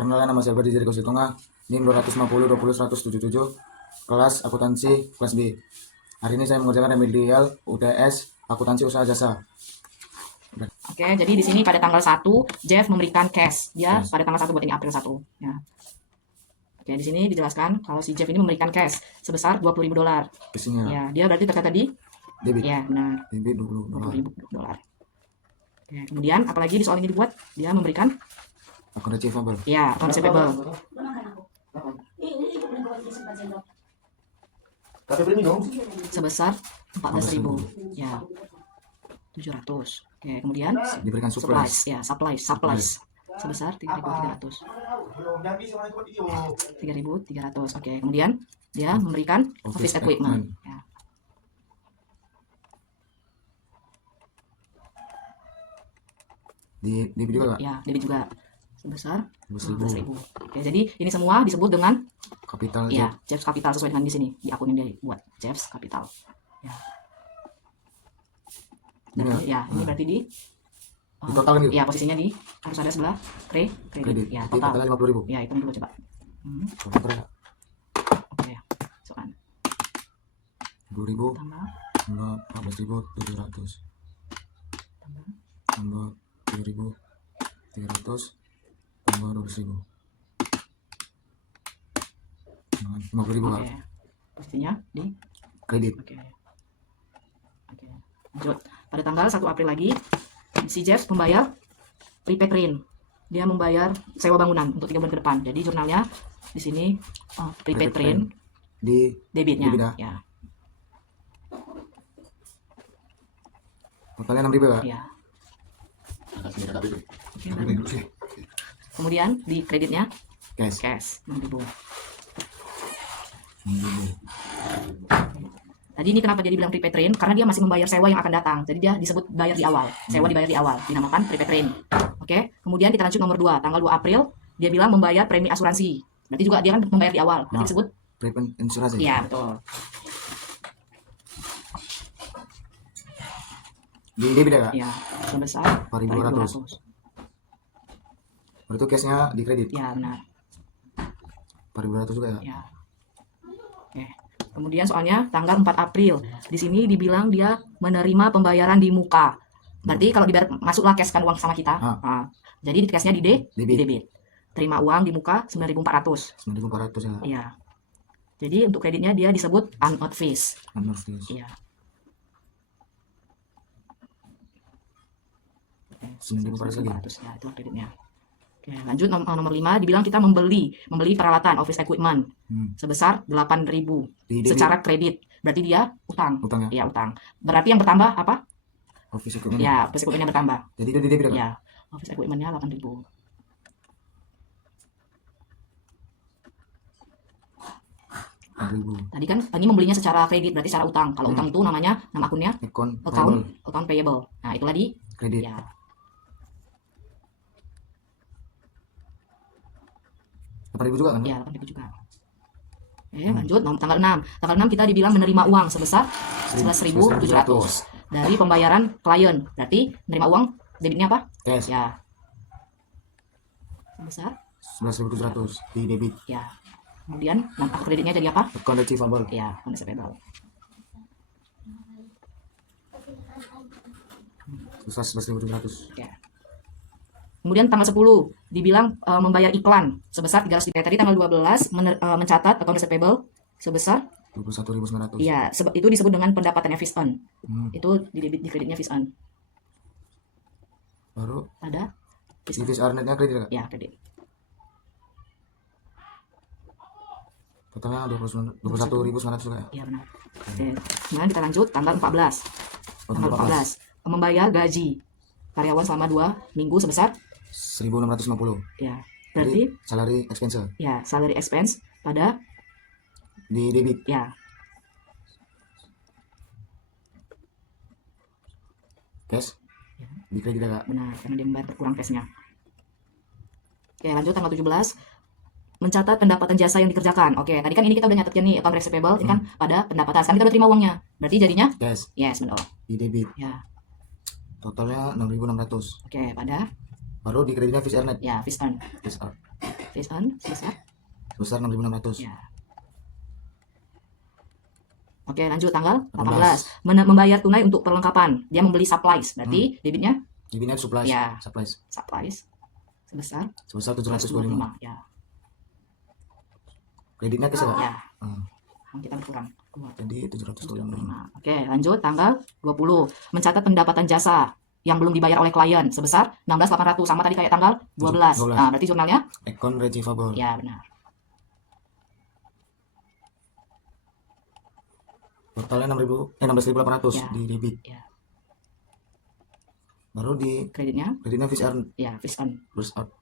Perkenalan, nama saya Berdi dari Kursi Tengah, NIM 250 20 177, kelas akuntansi kelas B. Hari ini saya mengerjakan remedial UTS akuntansi usaha jasa. Oke, jadi di sini pada tanggal 1 Jeff memberikan cash dia Yes. pada tanggal 1 buat ini April 1 ya. Oke, di sini dijelaskan kalau si Jeff ini memberikan cash sebesar $20.000. Isinya Ya, dia berarti terkata di debit. ya, benar. Debit $20. Oke, kemudian apalagi di soal ini dibuat dia memberikan Akun receivable. ya, account receivable. Sebesar 14.000 ya. 700. Oke, kemudian Diberikan supplies. supplies ya, supplies sebesar 3.300. 3.300. Oke, kemudian dia memberikan office equipment ya. Di debit juga Kak? Ya, debit juga sebesar 11.000. 11.000. Oke, jadi ini semua disebut dengan Kapital ya, Jeffs Capital sesuai dengan di sini di akun yang dia buat, Jeffs Capital. Ya. Berarti, ya, ini berarti di total kan gitu? ya, posisinya di harus ada sebelah kredit. Ya, Jadi total. totalnya 50.000. Ya, hitung dulu coba. Oke, soal 10.000 tambah tambah 14.700 tambah 7.300 tambah 12.000 50.000 Kak. oke. Posisinya di Kredit. oke. Lanjut. Pada tanggal 1 April lagi si Jeff membayar prepaid rent. Dia membayar sewa bangunan untuk 3 bulan ke depan. Jadi jurnalnya di sini prepaid rent Di debitnya debit ya. totalnya 6.000 Kak. Ya. Kemudian di kreditnya cash 6.000. Tadi ini kenapa dia dibilang prepaid rent? Karena dia masih membayar sewa yang akan datang. Jadi dia disebut bayar di awal. Sewa dibayar di awal, dinamakan prepaid rent. Oke. Kemudian kita lanjut nomor 2, tanggal 2 April dia bilang membayar premi asuransi. Berarti juga dia kan membayar di awal. Berarti disebut Prepaid insurance. iya, betul. Di debit ya Kak? Ya, sebesar 4.200. Berarti cashnya di kredit. Ya, benar. 4.200 juga ya? Ya. Oke. Kemudian soalnya tanggal 4 April. Di sini dibilang dia menerima pembayaran di muka. Berarti kalau dibayar masuklah cash kan uang sama kita. Nah, jadi cashnya di debit. Terima uang di muka 9.400. 9.400 ya? Iya. Jadi untuk kreditnya dia disebut unearned fees. Iya. 9.400 lagi. Ya, itu kreditnya. Oke, lanjut nomor 5 dibilang kita membeli peralatan office equipment sebesar 8.000 secara kredit. Berarti dia utang. Utang ya? Iya, utang. Berarti yang bertambah apa? Office equipment. Ya, office equipment yang bertambah. Jadi itu di debit ya? Ya, office equipment-nya 8.000. Tadi kan tadi membelinya secara kredit, berarti secara utang. Kalau utang itu namanya nama akunnya account payable. Nah, itulah di kredit. Ya. 8.000 juga kan? Ya, 8.000 juga. Lanjut tanggal 6. Tanggal 6 kita dibilang menerima uang sebesar 11.700 dari pembayaran klien. Berarti menerima uang debitnya apa? Cash. Ya. Sebesar 11.700 di debit. ya. Kemudian akun kreditnya jadi apa? Account receivable. Ya, account receivable. Susah 11.700. Ya. Kemudian tanggal 10 dibilang membayar iklan sebesar 300. Tadi tanggal 12 mencatat account receivable sebesar 21.900. Iya, itu disebut dengan pendapatannya fees earn. Itu di debit, di kreditnya fees earn. Baru Ada fees earned-nya kredit Kak? ya, kredit. Totalnya 21.900 juga ya? Iya, benar. Oke. Kemudian kita lanjut tanggal 14. Tanggal 14 membayar gaji karyawan selama 2 minggu sebesar 1.650. ya. Berarti salary expense. Ya, salary expense pada di debit. Ya. Cash. Di kredit Kak? Benar, karena dia membayar berkurang cashnya. Oke, lanjut tanggal 17 mencatat pendapatan jasa yang dikerjakan. Oke, tadi kan ini kita udah nyatetkan nih account receivable, ini kan pada pendapatan. Sekarang kita udah terima uangnya. Berarti jadinya cash. Yes, benar. Di debit. Ya. Totalnya 6.600. Oke, pada baru di kreditnya fees earned. Ya, fees earned. Fees earned. face on sebesar sebesar 6.600. ya. Oke, lanjut tanggal 18. 18. Membayar tunai untuk perlengkapan. Dia membeli supplies. Berarti debitnya Debitnya supplies. Ya. Supplies. Sebesar 725. ya. Kreditnya ke saya. Ya. Hmm. Kita berkurang. Jadi 725. Oke, lanjut tanggal 20. Mencatat pendapatan jasa yang belum dibayar oleh klien sebesar 16.800, sama tadi kayak tanggal 12. 12. Nah, berarti jurnalnya Account receivable. ya benar. Totalnya 16.800 Ya. di debit. Ya. Baru di Kreditnya kreditnya fish earn ya face on. plus out.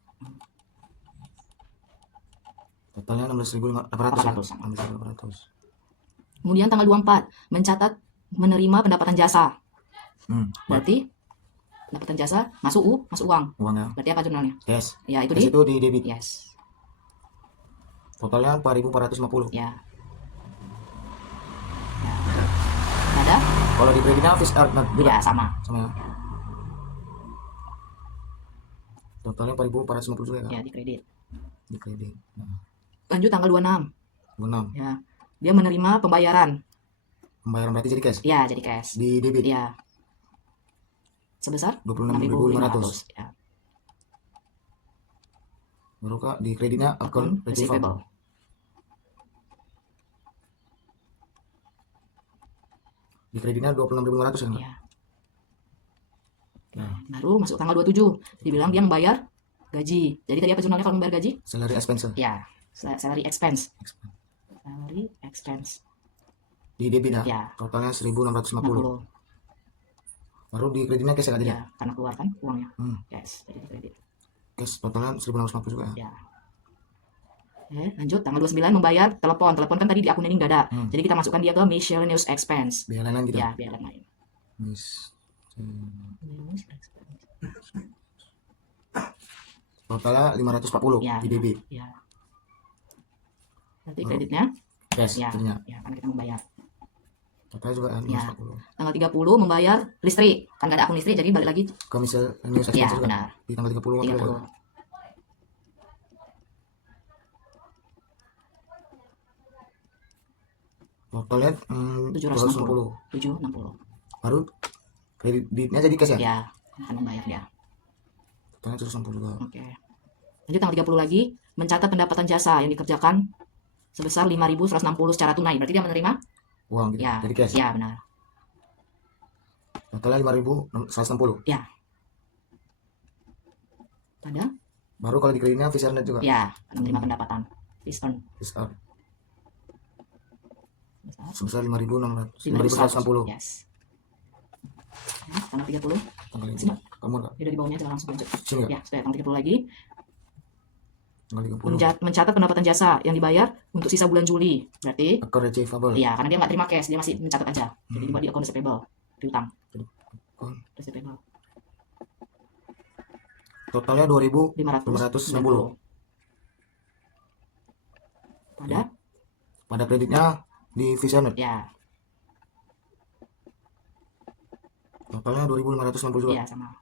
Totalnya 16.800. 16.800. Kemudian tanggal 24 mencatat menerima pendapatan jasa. Berarti pendapatan jasa masuk uang. Uangnya. Berarti apa jurnalnya? Yes. Ya, itu Yes, itu di debit. Yes. Totalnya 4.450. Ya. Ada? Kalau di kreditnya fish earn juga. Ya, sama. Sama. Totalnya 4.450 juga kan? Ya, di kredit. Di kredit. Nah, Lanjut tanggal 26. 26. Ya. Dia menerima pembayaran. Pembayaran berarti jadi cash. Ya, jadi cash. Di debit. Ya. Sebesar 26.500. Ya. Baru Kak di kreditnya account receivable. Di kreditnya 26.500 kan? Ya. Nah, Baru masuk tanggal 27. Dibilang dia membayar gaji. Jadi tadi apa jurnalnya kalau membayar gaji? salary expense. Ya. Salary expense. Salary expense. Di debit ya. Ya. Totalnya 1.650. 60. Baru di kreditnya cash aja. Ya, karena keluar kan uangnya. Hmm. Yes, jadi di kredit. Cash totalnya 1.650 juga ya. Ya. Oke, lanjut tanggal 29 membayar telepon. Telepon kan tadi di akun ini nggak ada. Jadi kita masukkan dia ke miscellaneous expense. Biaya lain gitu. Ya, biaya lain. Totalnya 540 Ya, di debit. ya. Berarti kreditnya Cash ya, jadinya. ya kan kita membayar. Totalnya juga kan Ya. 540. Tanggal 30 membayar listrik. Kan nggak ada akun listrik jadi balik lagi. Ke miscellaneous Ya, expense juga. benar. Di tanggal 30 April. 30. Totalnya 760. 760. Baru kreditnya jadi cash ya? Ya, akan membayar dia. Totalnya 760 juga. Oke. Lanjut tanggal 30 lagi, mencatat pendapatan jasa yang dikerjakan sebesar 5.160 secara tunai. Berarti dia menerima? Uang gitu. Ya. Jadi cash. Ya, benar. Totalnya 5.160. Ya. Ada? Baru kalau di kreditnya fish earn juga. Ya, menerima pendapatan. Fish earn. Fish earn. Sebesar Sebesar 5.600. 5.160. 5.160. Yes. Ya, tanggal 30. Tanggal Sini. ini. Kamu enggak? Dia udah di bawahnya aja langsung lanjut. Sini enggak? Ya, sudah tanggal 30 lagi. Tanggal 30. Mencatat pendapatan jasa yang dibayar untuk sisa bulan Juli. Berarti Account receivable. iya, karena dia nggak terima cash, dia masih mencatat aja. Jadi dibuat di account receivable, piutang. Account. Receivable. Totalnya 560. pada kreditnya di fish earn. Ya, Totalnya 2.560 juga. iya sama.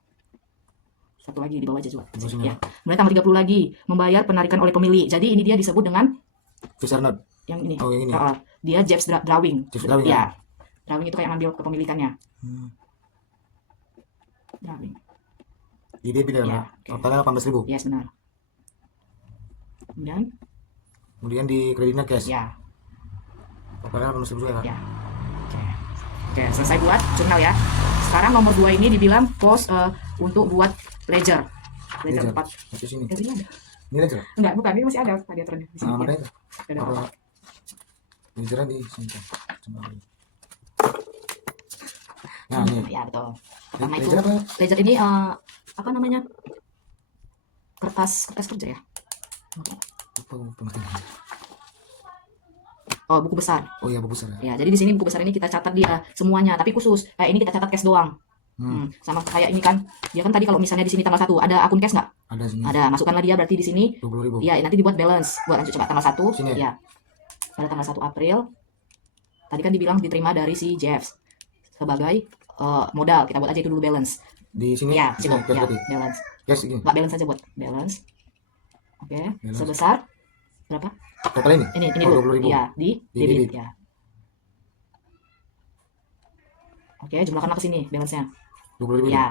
Satu lagi di bawah aja juga. Di bawah sini Ya. Kemudian tanggal 30 lagi membayar penarikan oleh pemilik. Jadi ini dia disebut dengan Fish earn. yang ini. Oh, yang ini. Dia Jeff's drawing. Jeff's drawing, Ya. Drawing itu kayak ngambil kepemilikannya. Drawing. Di debit ya. Ya, oke. Totalnya 18.000. Yes, benar. Kemudian di kreditnya cash. Ya. Totalnya 18.000 juga ya. Ya. Oke, selesai buat jurnal ya. Sekarang nomor 2 ini dibilang post untuk buat ledger. Ledger 4. Di sini. Ini ada. Ini aja. Enggak, bukan. Ini masih ada tadi aturannya di sini. Nah, mana itu? Ada. Apa? Ledgernya di sini. Coba. Nah, ini. Ya, betul. Pertama itu Ledger apa? ledger ini apa namanya? Kertas kerja ya. Apa pengertiannya? Oh, buku besar. Oh iya, buku besar ya. Ya, jadi di sini buku besar ini kita catat dia semuanya, tapi khusus. Kayak ini kita catat cash doang. Sama kayak ini kan. Dia kan tadi kalau misalnya di sini tanggal 1 ada akun cash nggak? Ada sini. Ada, masukkanlah dia berarti di sini. 20.000. Ya, nanti dibuat balance. Buat lanjut coba tanggal 1. Sini Ya. Pada tanggal 1 April. Tadi kan dibilang diterima dari si Jeff sebagai modal. Kita buat aja itu dulu balance. Di sini. Ya, Di sini. cukup. Ya, Berarti. balance. Cash ini. Nggak balance aja buat balance. Oke, Balance. sebesar berapa? Total ini? Ini Oh, dulu. 20.000. Iya, di Di debit debit. ya. Oke, jumlahkan ke sini balance-nya. 20.000. Ya,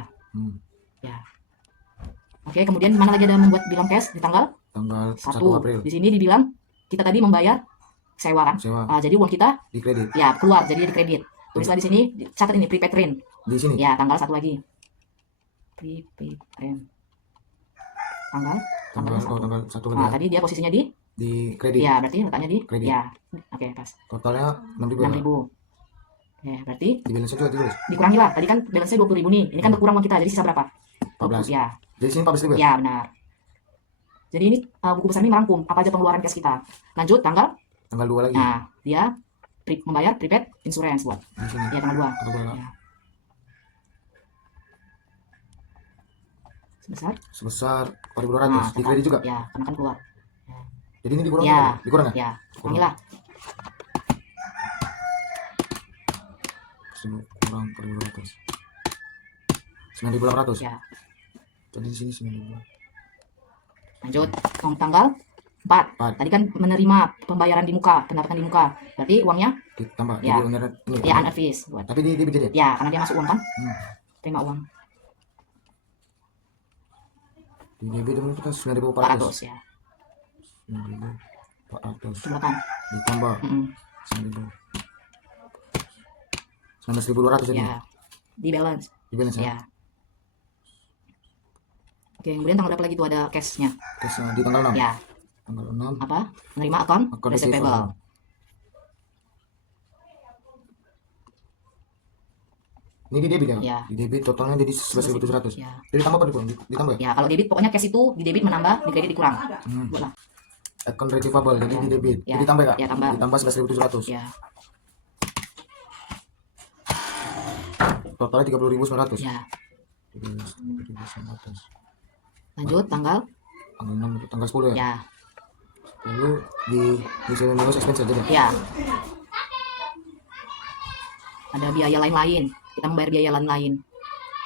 ya. Oke, kemudian mana lagi ada membuat bilang cash di tanggal Tanggal 1 1. April. Di sini dibilang kita tadi membayar sewa kan? Sewa. Jadi uang kita Di kredit. ya keluar, jadi di kredit. Tulislah di sini, catat ini prepaid rent. Di sini. Ya, tanggal 1 lagi. Prepaid rent. Tanggal Tanggal 1. tanggal 1 lagi Nah, ya. tadi dia posisinya di Di kredit. ya, berarti letaknya di Kredit. ya. Oke, pas. Totalnya 6.000. 6.000. Oke, berarti Di balance juga ditulis. dikurangi lah. Tadi kan balance-nya 20.000 nih. Ini kan berkurang uang kita, jadi sisa berapa? 14. Ya. Jadi sini 14.000 ya? Ya, benar. Jadi ini buku besar ini merangkum apa aja pengeluaran cash kita. Lanjut tanggal. Tanggal 2 lagi. Nah, dia membayar prepaid insurance buat. Di sini. Ya, tanggal 2. Tanggal 2. Ya. Sebesar 4.200. nah, Di kredit juga. ya, karena kan keluar. Jadi ini dikurang. Ya. Dikurang ya? Ya, kurangilah. Kurang 4.200. 9.800. Ya. Jadi di sini 9.000. Lanjut, tanggal 4. Tadi kan menerima pembayaran di muka, pendapatan di muka. Berarti uangnya Ditambah. Ya. Jadi ini. ya unadvised buat. Tapi di debit jadi. Ya, karena dia masuk uang kan? Terima uang. Di debit itu kita 9.400. 400 ya. 9.400. Jumlahkan. Ditambah 9.000. 19.200 jadi. Ya. Di balance. Di balance ya. Ya. Oke, kemudian tanggal berapa lagi tuh ada cash-nya? Cashnya di tanggal 6. Ya. Tanggal 6. Apa? Menerima account receivable. receivable. Ini di debit ya? Ya. Di debit totalnya jadi 11.700. Ya. Jadi tambah apa dikurang? Ditambah ya? Ya, kalau debit pokoknya cash itu di debit menambah, di kredit dikurang. Buatlah. Account receivable jadi di debit. Ya. Jadi tambah ya? Ya, tambah. Ditambah 11.700. Ya. Totalnya 30.900. Ya. 30.900. Lanjut tanggal Tanggal 10 ya? ya. 10 di miscellaneous expense aja deh. Ya. Ada biaya lain-lain. Kita membayar biaya lain-lain.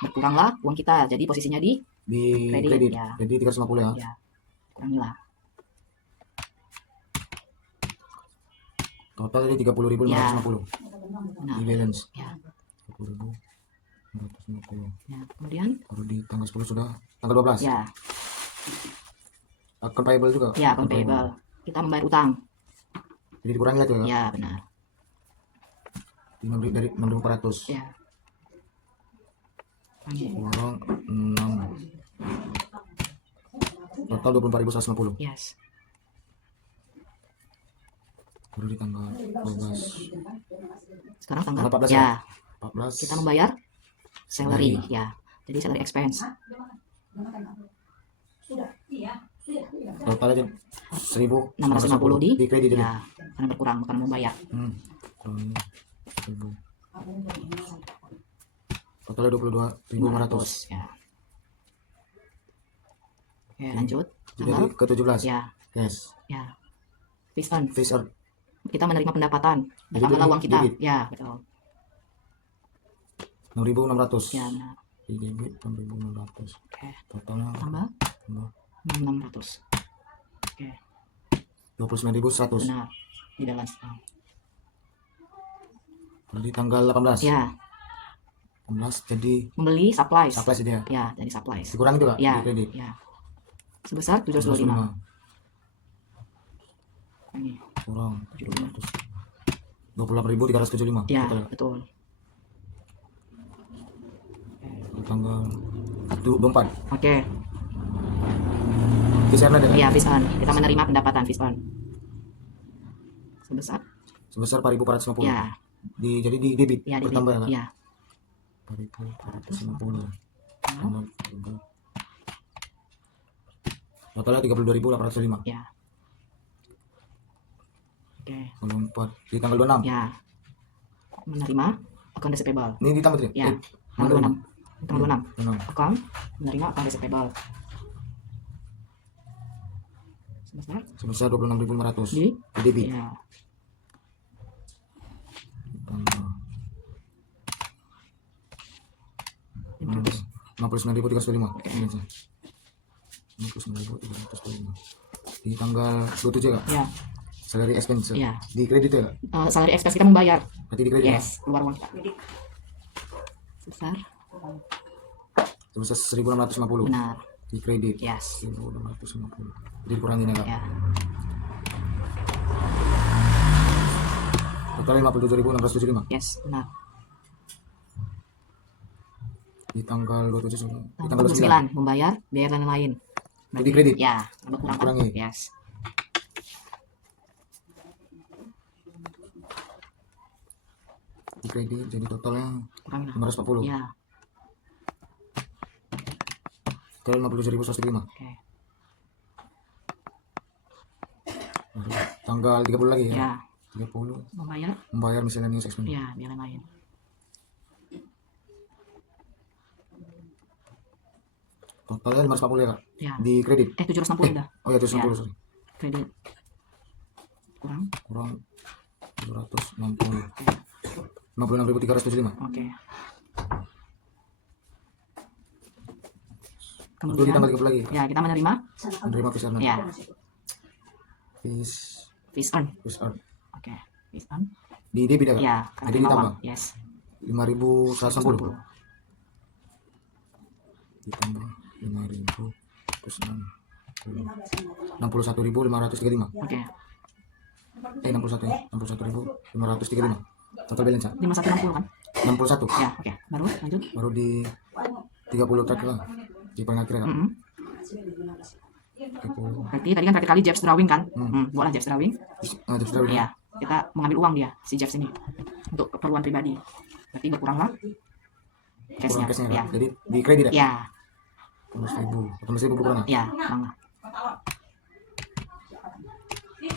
Berkuranglah uang kita. Jadi posisinya di Kredit. ya. Jadi 350 ya. Ya. Kurangilah. Total jadi 30.550. Nah. Di balance. Ya. 30.550. Ya. Kemudian Baru di tanggal 10 sudah. Tanggal 12. ya. Account payable juga. Ya, account payable. Kita membayar utang. Jadi dikurangi aja ya. Ya, benar. Dari 6.400. Ya. Kurang 6. Total 24.150. Yes. Baru di tanggal 12. Sekarang tanggal 14 ya. 14. Kita membayar salary ya. Jadi salary expense. Totalnya 650 di kredit jadi. ya. Karena berkurang bukan membayar. Kurang 1.000. Totalnya 22.500. Ya. Oke, lanjut. Jadi Tanggal ke 17. ya. Yes. Ya. Fees on. Face on. Kita menerima pendapatan. Jadi Bertambahlah uang kita. debit. Ya, betul. 6.600. Ya, benar. Di debit 6.600. Oke. Totalnya Tambah 600. Oke, 29.100. benar. Di balance. Di tanggal 18. Ya, 18 jadi membeli supplies. supplies aja ya. Ya, jadi supplies. Dikurangi juga Ya, di kredit. ya. Sebesar 725. Ini. Kurang 700. 28.375. Ya, Total. betul. Di tanggal 24. Oke. Kisaran ada Ya, fees on. Kita menerima pendapatan fees on. Sebesar? sebesar 4.450. Ya, Jadi di debit ya, di bertambah ya, Kak? ya. 4.450. Tambah 1.000. Totalnya 32.805. Ya. Oke. Kalau 4 di tanggal 26. Ya. Menerima account receivable. Ini ditambah tuh. Ya. Tanggal 26. Tanggal 26. 26. Account menerima account receivable. Sebesar 26.500. Di debit. ya. Tambah 500. 59.305. 59.305. di tanggal 27 Kak. Ya. Salary expense. Iya. Di kredit ya Kak? Salary expense kita membayar. Berarti di kredit. Yes, keluar uang kita. Sebesar. Sebesar 1.650. Benar. Di kredit. Yes. 1.650. Jadi dikurangin ya Kak. Ya. Total 57.675. Yes, benar. Di tanggal 27. Di Tanggal tanggal 29. 29 membayar biaya lain-lain. Jadi kredit. Ya, berkurang. Kurangi. Yes. Di kredit jadi totalnya Kurangin lah. 540. Ya. Total 57.105. Oke. Tanggal 30 lagi ya. Ya. 30 Membayar miscellaneous expense. ya biaya lain. Totalnya 540 ya Kak. Ya. Di kredit. 760 udah. Oh ya 760 Ya. sorry. Kredit. Kurang. 760. 56.375. Oke. Itu di tanggal 30 lagi. Ya, kita menerima Menerima visa earn. ya Fees fees earn. earn. Oke, fees earn. Di debit ya Kak? Ya, karena Jadi terima ditambah uang. Yes. 5.160. Ditambah 5.000 terus 61.535. Oke. 61 ya. 61.535. Total balance ya? 5160 kan? 61. Ya, oke. Baru lanjut. Baru di 30 terakhir lah. Di paling akhir ya Kak. 30. Berarti tadi kan terakhir kali Jeps drawing kan? Buatlah Jeps drawing. Terus berapa? Iya, kita mengambil uang dia si Jeps ini untuk keperluan pribadi. Berarti berkuranglah Kurang cashnya. cashnya Ya. Kak. Jadi di kredit ya? Ya, 18.000 berkurang ya? ya, kurang lah.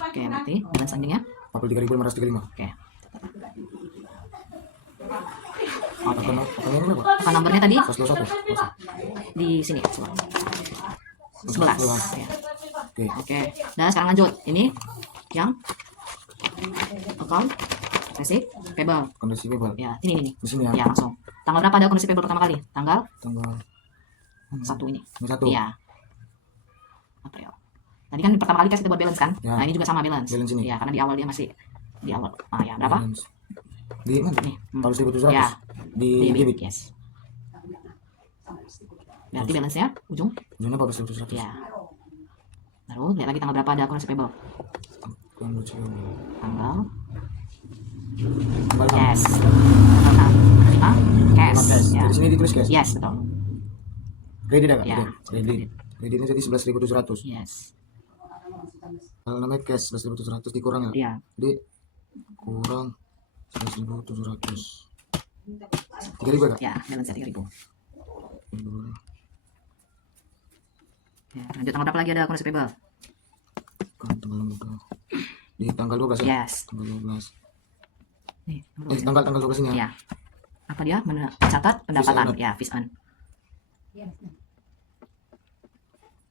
Oke, berarti balance endingnya. 43.535. Oke. Akan ini berapa? Akan nomornya tadi 121. di sini. 11. Ya. Oke. Oke. Dan sekarang lanjut. Ini yang account receipt payable. Kondisi payable. Ya, ini. Di sini ya. Ya, langsung. Tanggal berapa ada kondisi payable pertama kali? Tanggal Tanggal 1 ini. 1. Iya. April. Tadi kan pertama kali kita buat balance kan? Ya. Nah, ini juga sama balance. Balance ini. Ya, karena di awal dia masih di awal. Ah, ya, berapa? Balance. Di mana? Nih. 4.700. Ya. Di debit. Yes. Berarti balance-nya ujung. Ujungnya 4.700. Ya. Baru lihat lagi tanggal berapa ada kondisi payable. Kondisi payable. Tanggal. Tanggal 6. Yes. Tanggal 5. Cash. Cash. Ya. Di sini ditulis cash. Yes, betul. Kredit ya Kak? Ya. Kredit. Kreditnya jadi 11.700. Yes. Kalau namanya cash 11.700 dikurang ya? Iya. Jadi kurang 11.700. 3.000 Kak? Ya, balance-nya 3.000. Ya, lanjut tanggal berapa lagi ada kondisi payable? Kan tanggal berapa? Di tanggal 12 ya? Yes. Tanggal 12. Nih, tanggal 12. Tanggal 12 ini ya? Ya. Apa dia? Mencatat pendapatan. earn. Ya, fees earn.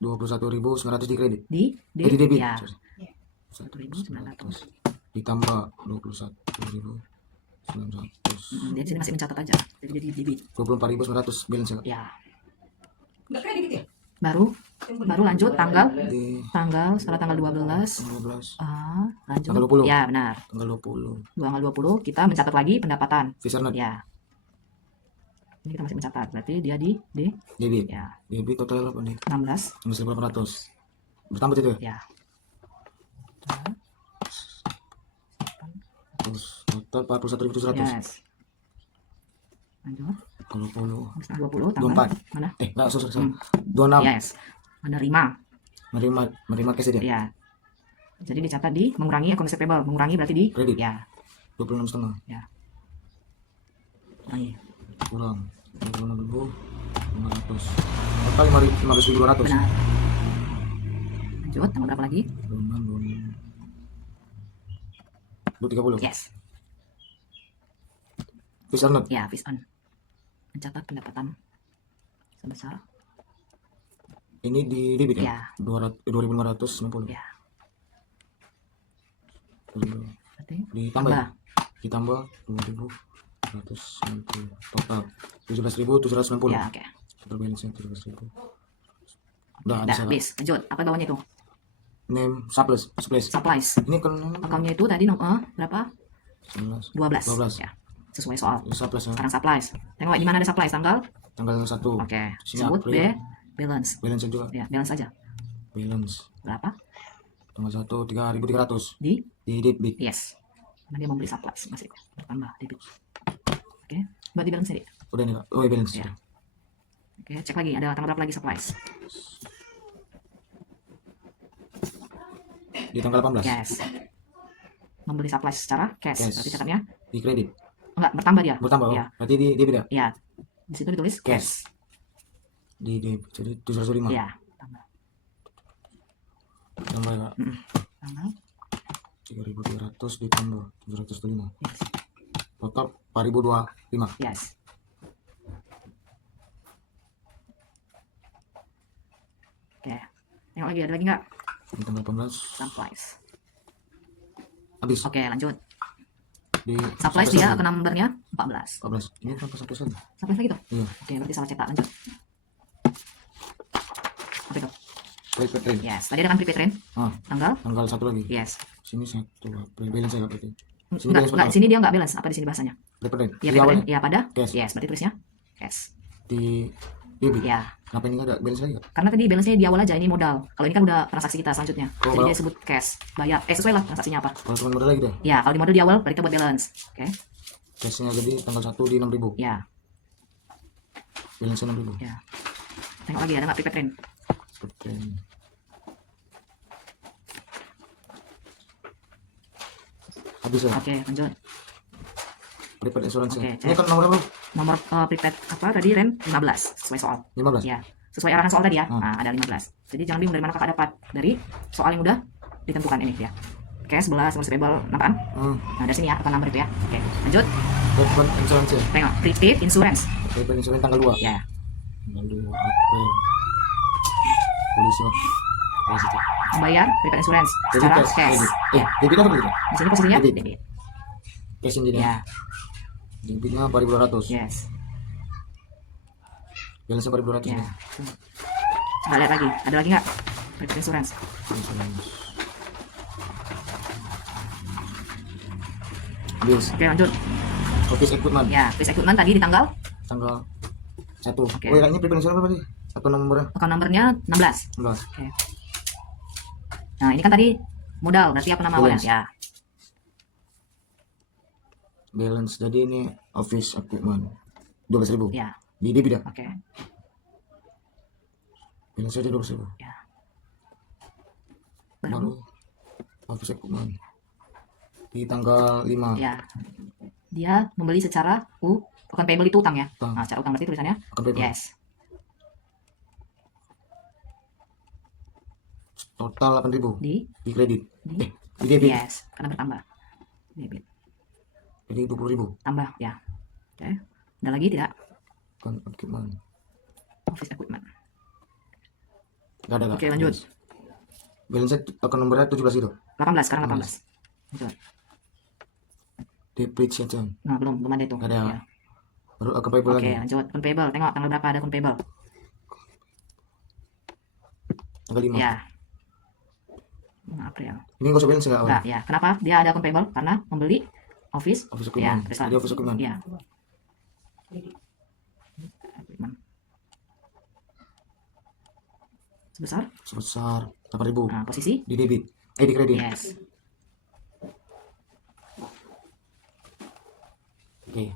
21.900 di kredit. Di Di debit. Ya. Sorry. 1.900. Ditambah 21.900. Dia di sini masih mencatat aja. Jadi di debit. 24.900 balance ya Kak? Ya. Baru lanjut tanggal Di setelah tanggal 12. 12. Lanjut. Tanggal 20. Ya, benar. Tanggal 20. Tanggal 20 kita mencatat lagi pendapatan. Fees earned. Ya. Ini kita masih mencatat. Berarti dia di Debit. ya, Debit total berapa nih? 16. 16.800. Bertambah itu ya? Ya. Terus total 41.700. Yes. Lanjut. Kalau 20. Habis 20 tambah 24. mana? Enggak, sorry. 26. Yes. Menerima. Menerima cash dia. Ya. Jadi dicatat di mengurangi account receivable, mengurangi berarti di Kredit. ya. 26,5. Ya. Kurangi. Kurang 26.500. Total 15.200. Benar. Lanjut, tanggal berapa lagi? 30. Yes. Fees earned. Ya, fees on. Mencatat pendapatan sebesar Ini di debit ya. ya? 2.560. Ya. Berarti Berarti ditambah ya? Ditambah 2.190. Total 17.790. ya, oke. Total balance 17.000. Udah Udah, bisa Kak. habis. Lanjut. Apa bawahnya itu? name surplus. Supplies. Ini kan Akunnya itu tadi nomor berapa? 11. 12. Ya. Sesuai soal. Ini surplus ya. Sekarang supplies. Tengok di mana ada supplies tanggal? Tanggal 1. Oke. Sini Sebut April. balance. Balance juga. Ya, balance aja. Balance. Berapa? Tanggal 1 3.300 Di di debit. yes. Karena dia mau beli supplies masih bertambah debit. Oke. Berarti balance tadi. Udah nih Kak. Oh, balance. Ya. Oke, cek lagi ada tanggal berapa lagi supplies. Di tanggal 18. Yes. Membeli supplies secara cash. Cash. Berarti catatnya Di kredit. enggak bertambah dia. Bertambah. Ya. Berarti di debit ya? Ya. Di situ ditulis cash. Di debit. Jadi 705. Ya, tambah. Tambah Kak. Tanggal 3.300 ditambah 705. yes. Total 4.025. Yes. Oke. Tengok lagi ada lagi nggak? Di tanggal 18 Supplies. habis. Oke, lanjut. Di Supplies dia ke nomornya 14. 14. Ini sampai satu sen. Supplies lagi tuh. Iya. Oke, berarti salah cetak. Lanjut. Apa itu? Prepaid train. Yes. Tadi ada kan prepaid train. Ah, Tanggal? tanggal 1 lagi. Yes. Sini 1 April. Balance saya berarti. Sini Enggak, balance enggak, di sini dia enggak balance. Apa di sini bahasanya? Prepaid train. Ya, Di prepaid awalnya train. Ya, pada? cash. Yes, berarti tulisnya cash. Di debit. Ya. Kenapa ini nggak ada balance lagi Kak? Karena tadi balance-nya di awal aja, ini modal. Kalau ini kan udah transaksi kita selanjutnya. Oh, Jadi kalau- dia sebut cash, bayar. Sesuai lah transaksinya apa. Kalau cuma modal lagi deh. Ya, kalau di modal di awal berarti kita buat balance. Oke. Cashnya jadi tanggal 1 di 6.000. Ya, Balance 6.000. ya. Tengok lagi ada nggak prepaid train? Prepaid train. Habis ya. Oke, lanjut. Prepaid insurance. Oke, Ini kan nomornya belum? Nomor prepaid apa tadi rem 15 sesuai soal. 15. Ya, sesuai arahan soal tadi ya. Hmm. Nah, ada 15. Jadi jangan bingung dari mana kakak dapat. Dari soal yang udah ditentukan ini ya. Cash, belas, receivable, nampaan. Nah, dari sini ya, akan nomor itu ya. Oke, lanjut. Prepaid insurance. Tengok, prepaid insurance. Prepaid insurance tanggal 2. Ya, Tanggal 2 April. Polisi. Polisi. membayar prepaid insurance Jadi secara cash. cash. Debit. Ya. Debit apa debit? Di sini posisinya Debit. debit. Cash ini. Ya, Debitnya 4.200. yes. Balance 4.200. Ya. Coba lihat lagi. Ada lagi nggak? Prepaid insurance. Habis. Oke, lanjut. Office equipment. Ya, office equipment tadi di tanggal Tanggal 1. Oke. Oh, ini prepaid insurance berapa sih? Apa nomornya? account nomornya 16. 11. Oke. Nah, ini kan tadi modal, berarti apa nama awalnya? Balance. Ya, Balance. Jadi ini office equipment 12.000. ya. Di debit ya? Oke. Balance aja 12.000. Ya. Baru office equipment di tanggal 5. Ya. Dia membeli secara bukan payable itu utang ya. Utang. Nah, secara utang berarti tulisannya Akan PayPal. yes. Total 8.000 Di di kredit. di Di debit. yes, karena bertambah. Debit. Jadi 20.000 Tambah ya. Oke. Ada lagi tidak? kan equipment. Office equipment. Gak ada. Oke, lanjut. Balance akan nomornya 17 itu. 18 sekarang 18. Lanjut. Depreciation. Nah, belum ada itu. Gak ada. Ya. Baru akan PayPal Oke, lagi. lanjut. Account payable. Tengok tanggal berapa ada account payable. Tanggal 5. Ya. 5 April. Ini nggak usah balance nggak? Enggak, ya. Kenapa dia ada account payable? Karena membeli office. Office Ya, equipment. terus Jadi office equipment. Ya. Equipment. Sebesar? Sebesar 8.000 Nah, posisi? di debit. Di kredit. Yes. Oke.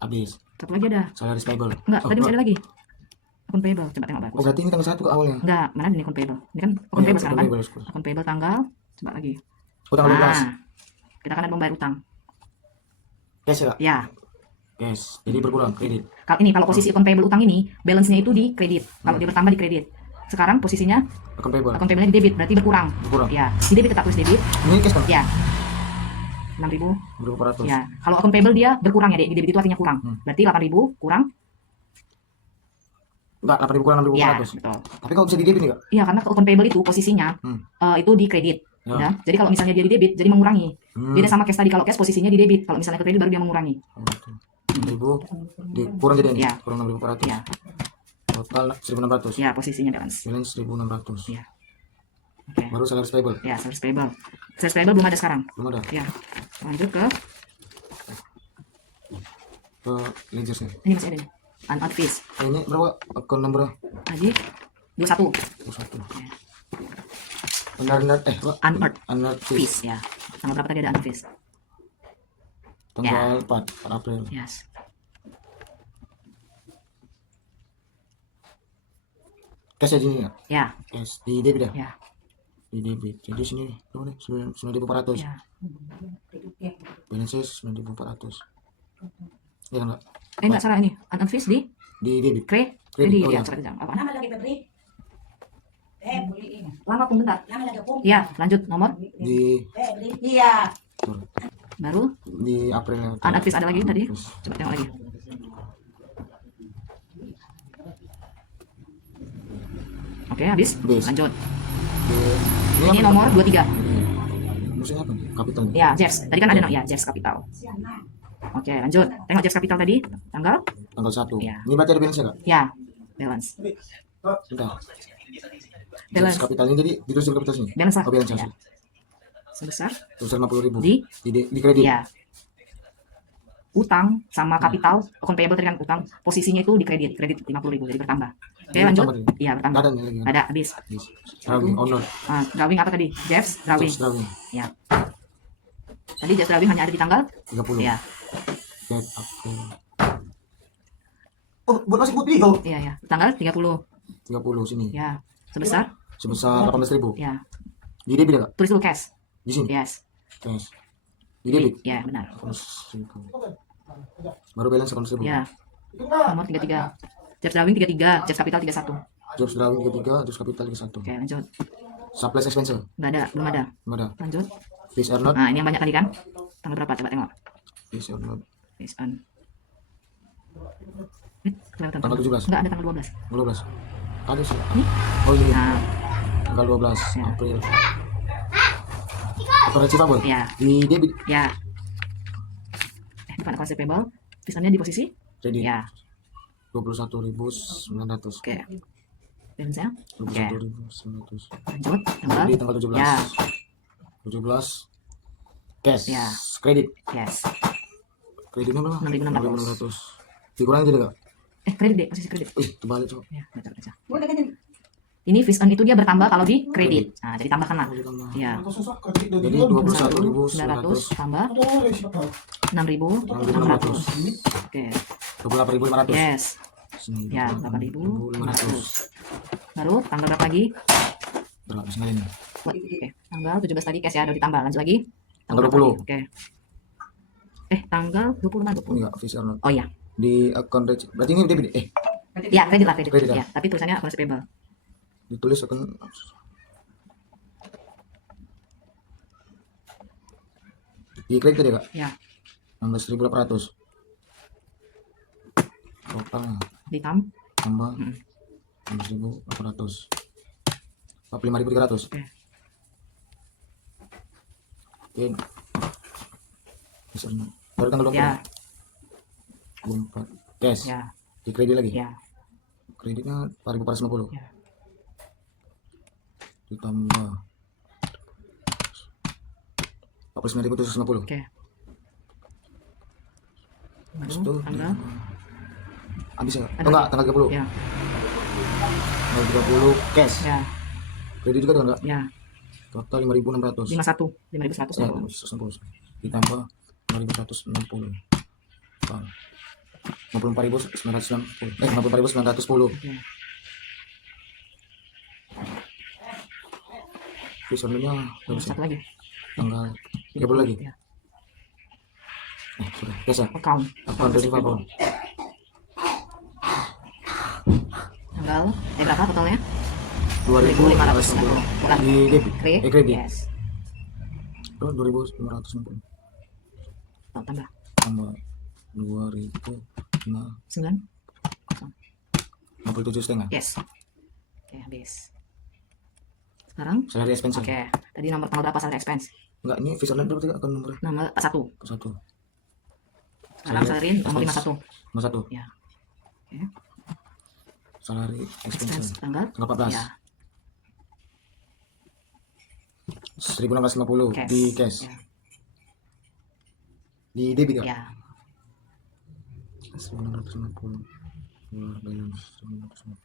Habis. Satu lagi ada. Salary payable. Enggak, Oh, tadi masih enggak. ada lagi. Account payable. Coba tengok Oh, bagus. berarti ini tanggal 1 ke awalnya. Enggak, mana ini account payable? Ini kan Oh, account iya, payable sekarang kan? payable, sekarang. Account payable tanggal. Coba lagi. Oh, tanggal 12. Nah, kita kan ada membayar utang. Cash ya? Ya. Cash. Jadi berkurang kredit. Kalau posisi account payable utang ini, balance-nya itu di kredit. Kalau dia bertambah di kredit. Sekarang posisinya Akan payable. account payable-nya di debit, berarti berkurang. Berkurang. Ya, di debit tetap tulis debit. Ini cash kan? Ya. 6.000. 2.400. Ya. Kalau account payable dia berkurang ya, di debit itu artinya kurang. Berarti 8.000 kurang. Enggak, 8.000 kurang Ya, 6.400. betul. Tapi kalau bisa di debit enggak? Iya, karena account payable itu posisinya itu di kredit. Ya. Ya. Jadi kalau misalnya dia di debit, jadi mengurangi. Hmm. Beda sama cash tadi, kalau cash posisinya di debit. Kalau misalnya ke kredit baru dia mengurangi. Oh, gitu. 6.000 kurang jadi ini. Ya. Kurang 6.400. Ya. Total 1.600. Ya, posisinya balance. Balance 1.600. Ya. Oke. Baru salary payable. Ya, service payable. Service payable belum ada sekarang. Belum ada. Ya. Lanjut ke ledgersnya. ini masih ada nih. Unearned fees. Ini berapa? Akun nomor Lagi 21. 21. Ya. Unearned fees. Fees ya. Tanggal berapa tadi ada unearned fees? Tanggal 4 April. Yes. Cash aja nih ya? Ya. Cash di debit ya? Ya. Di debit. Jadi sini berapa nih? 9.400. Ya. Balance 9.400. Ya kan, Mbak? Enggak salah ini. Unearned fees di Di debit. Kredit Oh, ya, ya. surat jam. Apa? Nama lagi Febri. Buliin. Lama pun bentar. Nama lagi Pung. Ya, lanjut nomor. Di Febri. Iya. Baru di April ya. unearned fees ada lagi tadi. Terus Coba tengok lagi. Oke, habis. Habis. Lanjut. di Ini nomor 23. Maksudnya apa nih? Capital nih. Ya, Jeffs. Tadi kan ada no, ya, Jeffs Capital. Oke, lanjut. Tengok Jeffs Capital tadi. Tanggal? Tanggal 1. Iya. Ini berarti ada balance ya, Kak? Ya, balance. Bentar. Balance. Capital ini jadi ditulis di capital sini. Balance lah. Oh, balance Ya. asli. Sebesar? Sebesar 50.000. Di? Di kredit. Ya. Utang sama kapital, account payable tadi kan utang, posisinya itu di kredit 50.000 jadi bertambah. Oke, Ini lanjut. bertambah tadi? Iya, bertambah. Ada nih lagi. Ada, habis. Yes. Drawing owner. Drawing apa tadi? Jeffs Drawing. Just drawing. Ya. Tadi Jeffs Drawing hanya ada di tanggal? 30. Iya. Oke, April. Oh, masih buat video. Iya, ya. Tanggal 30. 30 sini. Ya. Sebesar? Sebesar 18.000. Ya. Di debit ya, Kak? Tulis dulu cash. Di sini. Yes. Cash. Di debit. Ya, benar. 18.000. Baru balance 18.000. Ya. Nomor 33. Jeffs Drawing 33, Jeffs Capital 31. Jobs drawing 33, jobs capital 31. Oke, lanjut. Supplies expense. Nggak ada, belum ada. Enggak ada. Lanjut. Fees are not. Nah, ini yang banyak tadi kan? Tanggal berapa? Coba tengok. Fees are not. Based on. Kelihatan Tanggal 17. Enggak ada tanggal 12. 12. Ada sih. Ini? Oh ini. Nah, Tanggal 12 Ya. April. Receivable. ya, Di debit. ya. Bukan account receivable. Pisahnya di posisi? Jadi Ya. 21.900. Oke. Balance-nya? 21.900. Lanjut. Tanggal? Di tanggal 17. Ya. 17. Cash. Ya. Kredit. Yes. Kreditnya berapa? 6.600. 6.600. Dikurangi jadi, Kak? Kredit deh, posisi kredit. Terbalik, Cok. Ya, baca. Boleh kan? Ini fees earn itu dia bertambah kalau di kredit. Nah, jadi tambahkan lah. Ya. Jadi 21.900. 21 tambah 6.600. Oke. 28.500. Yes. Sini, Ya, 8.500. Baru tanggal berapa lagi? Berapa sekali nih? Oke, tanggal 17 tadi cash ya udah ditambah. Lanjut lagi. Tanggal berapa 20. lagi? Oke. Tanggal 20 mana 20? Enggak, fees are not. Oh iya. Di akun berarti ini debit. Ya, kredit lah, kredit. Kredit ya? Ya, tapi tulisannya account receivable. Ditulis akun di kredit tadi, Kak? Ya, 16.800. Total ditam. tambah Hmm. 16.800. 45.300. Oke. Oke. Baru tanggal 20. Ya, 24. Cash. ya, Di kredit lagi. ya. Kreditnya 4.450. Ya. Ditambah 49.750. Oke. Terus Baru tuh tanggal. habis ya? Ada. Oh enggak, tanggal 30. Ya, Tanggal 30 cash. ya, Kredit juga tuh enggak? ya. Total 5.600. 51, 5.100. Ya, 160. Ditambah 5.160. Total 54.960. 54.910. Oke. Visornya berapa sih? Satu lagi. Tanggal 30 lagi. Ya. Sudah. Biasa. Account. Akun receivable. Tanggal berapa totalnya? 2.560. Bukan. Di debit. Kredit. Yes. Oh, 2.560. Oh, tambah. Tambah 2.057 9. setengah. Yes. Oke, habis. Sekarang? Salary expense. Oke. Tadi nomor tanggal berapa salary expense? Enggak, ini visornya berarti akun nomor Nomor 1. satu. Sekarang salary nomor 51. Nomor 1. Ya. Oke. salary expense tanggal tanggal 14. ya 1650 cash di cash. ya, Di debit ya. ya 1650 keluar balance 1650.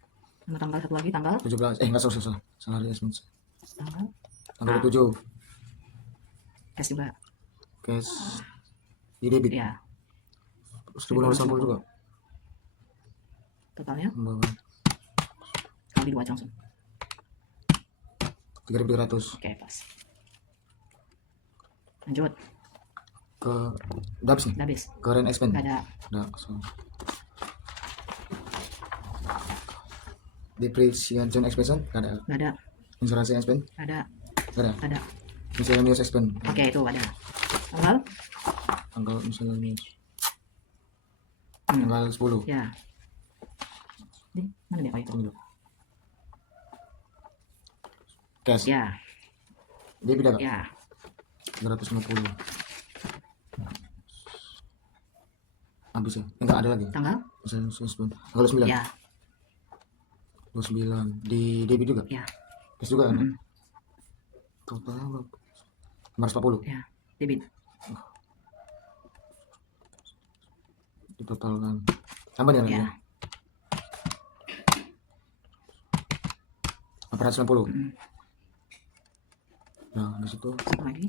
sama tanggal satu lagi tanggal 17 enggak salah salary expense tanggal tanggal 7 cash juga cash di debit ya 1650 juga totalnya pembayaran kali 2 aja langsung. 3.300 Oke pas, lanjut ke udah habis nih, udah habis ke rent expense nggak ada udah so. Depreciation expense nggak ada. nggak ada Insurance expense ada nggak ada. ada Miscellaneous expense oke itu ada tanggal tanggal miscellaneous tanggal 10 ya di mana dia, oh itu Tunggu dulu. Cash ya debit ada ya 350 habis ya enggak ada lagi tanggal miscellaneous expense tanggal 9 ya 29 di debit juga ya cash juga kan mm, totalnya berapa 540 ya debit ditotalkan tambah nih ya ya 890 mm, nah di situ satu lagi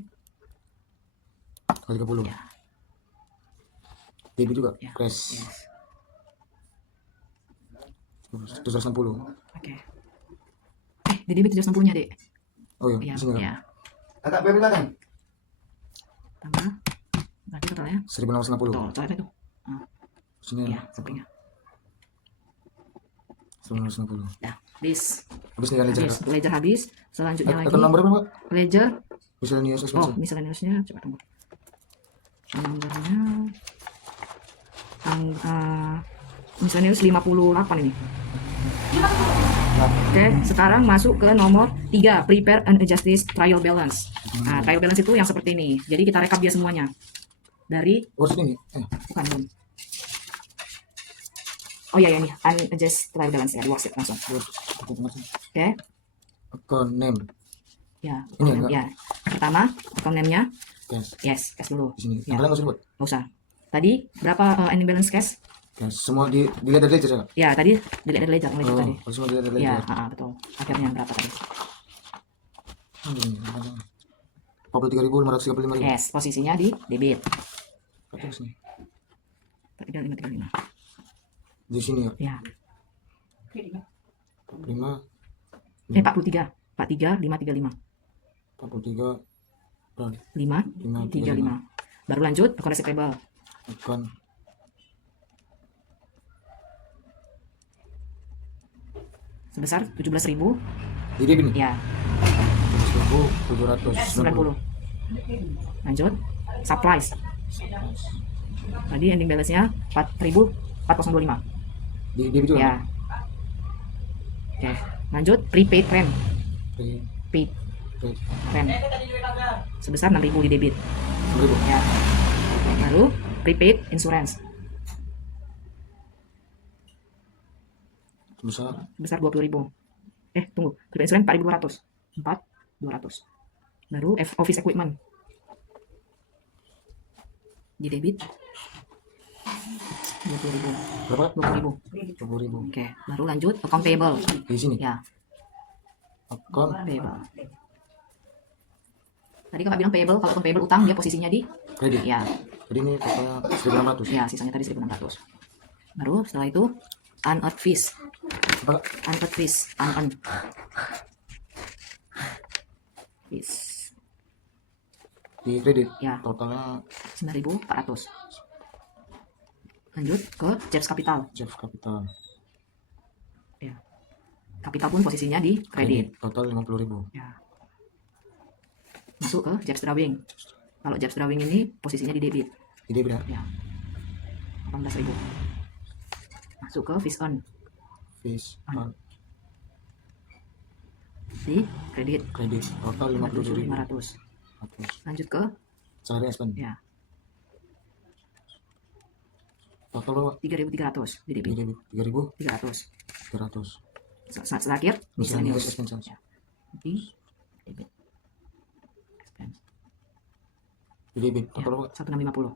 kali 30 ya debit juga ya cash yes 760 oke di debit 760 nya dek oh iya ya di sini kan ya agak belakang tambah berarti totalnya 1660 total coba itu sini ya sampingnya 1660 ya habis habis nih kan ledger habis ledger habis selanjutnya lagi akun nomornya berapa ledger miscellaneous expense oh miscellaneousnya coba tunggu nomornya miscellaneous 58 ini. Oke, sekarang masuk ke nomor 3, prepare and adjust this trial balance. Nah, trial balance itu yang seperti ini. Jadi kita rekap dia semuanya. Dari oh sini bukan belum. Oh iya ini unadjust trial balance ya, worksheet langsung. Oke. account name Ya, Ini account name, enggak? ya. Pertama, account name-nya cash yes, cash dulu. di sini Ya. tanggalnya nggak usah dibuat Nggak usah. Tadi berapa ending balance cash? cash semua dilihat dari ledger ya Ya, tadi dilihat dari ledger, oh tadi. semua dilihat dari Ya, ledger betul. Akhirnya berapa tadi? 43.535 Yes, posisinya di debit. terus nih 3535. di sini ya Ya. 45 43. 43535. 43 dan 535. Baru lanjut account receivable. account Sebesar 17.000. di debit nih Ya, 17.790 lanjut supplies. Tadi ending balance-nya 4.4025. di debit juga Ya. Oke, lanjut prepaid rent. Pre- Paid pre- rent. Sebesar 6.000 di debit. 6.000 Ya. Lalu prepaid insurance sebesar 20.000. Tunggu. Prepaid insurance 4.200. 4.200. Baru office equipment di debit 20.000. berapa 20.000. 20.000 Oke, baru lanjut account payable. di sini Ya, account payable. Tadi kakak bilang payable, kalau account payable utang dia posisinya di kredit ya, jadi ini totalnya 1.600 ya sisanya tadi 1.600. Baru setelah itu unearned fees. apa Unearned fees, unearned fees. di kredit Ya, totalnya 9.400. Lanjut ke Jeps Capital. Jeff Capital Ya. Capital pun posisinya di kredit. total 50.000 Ya. Masuk ke Jeps Drawing. Kalau Jeps Drawing ini posisinya di debit. di debit ya Ya. 18.000. Masuk ke fees on fees On. di kredit kredit total 57.500 5.500. Lanjut ke salary expense ya total berapa 3.300 di di debit. debit 3.000 300. 300. Terakhir Miscellaneous miscellaneous. expenses. Ya. Di debit expense. Di debit Ya, berapa? 1650.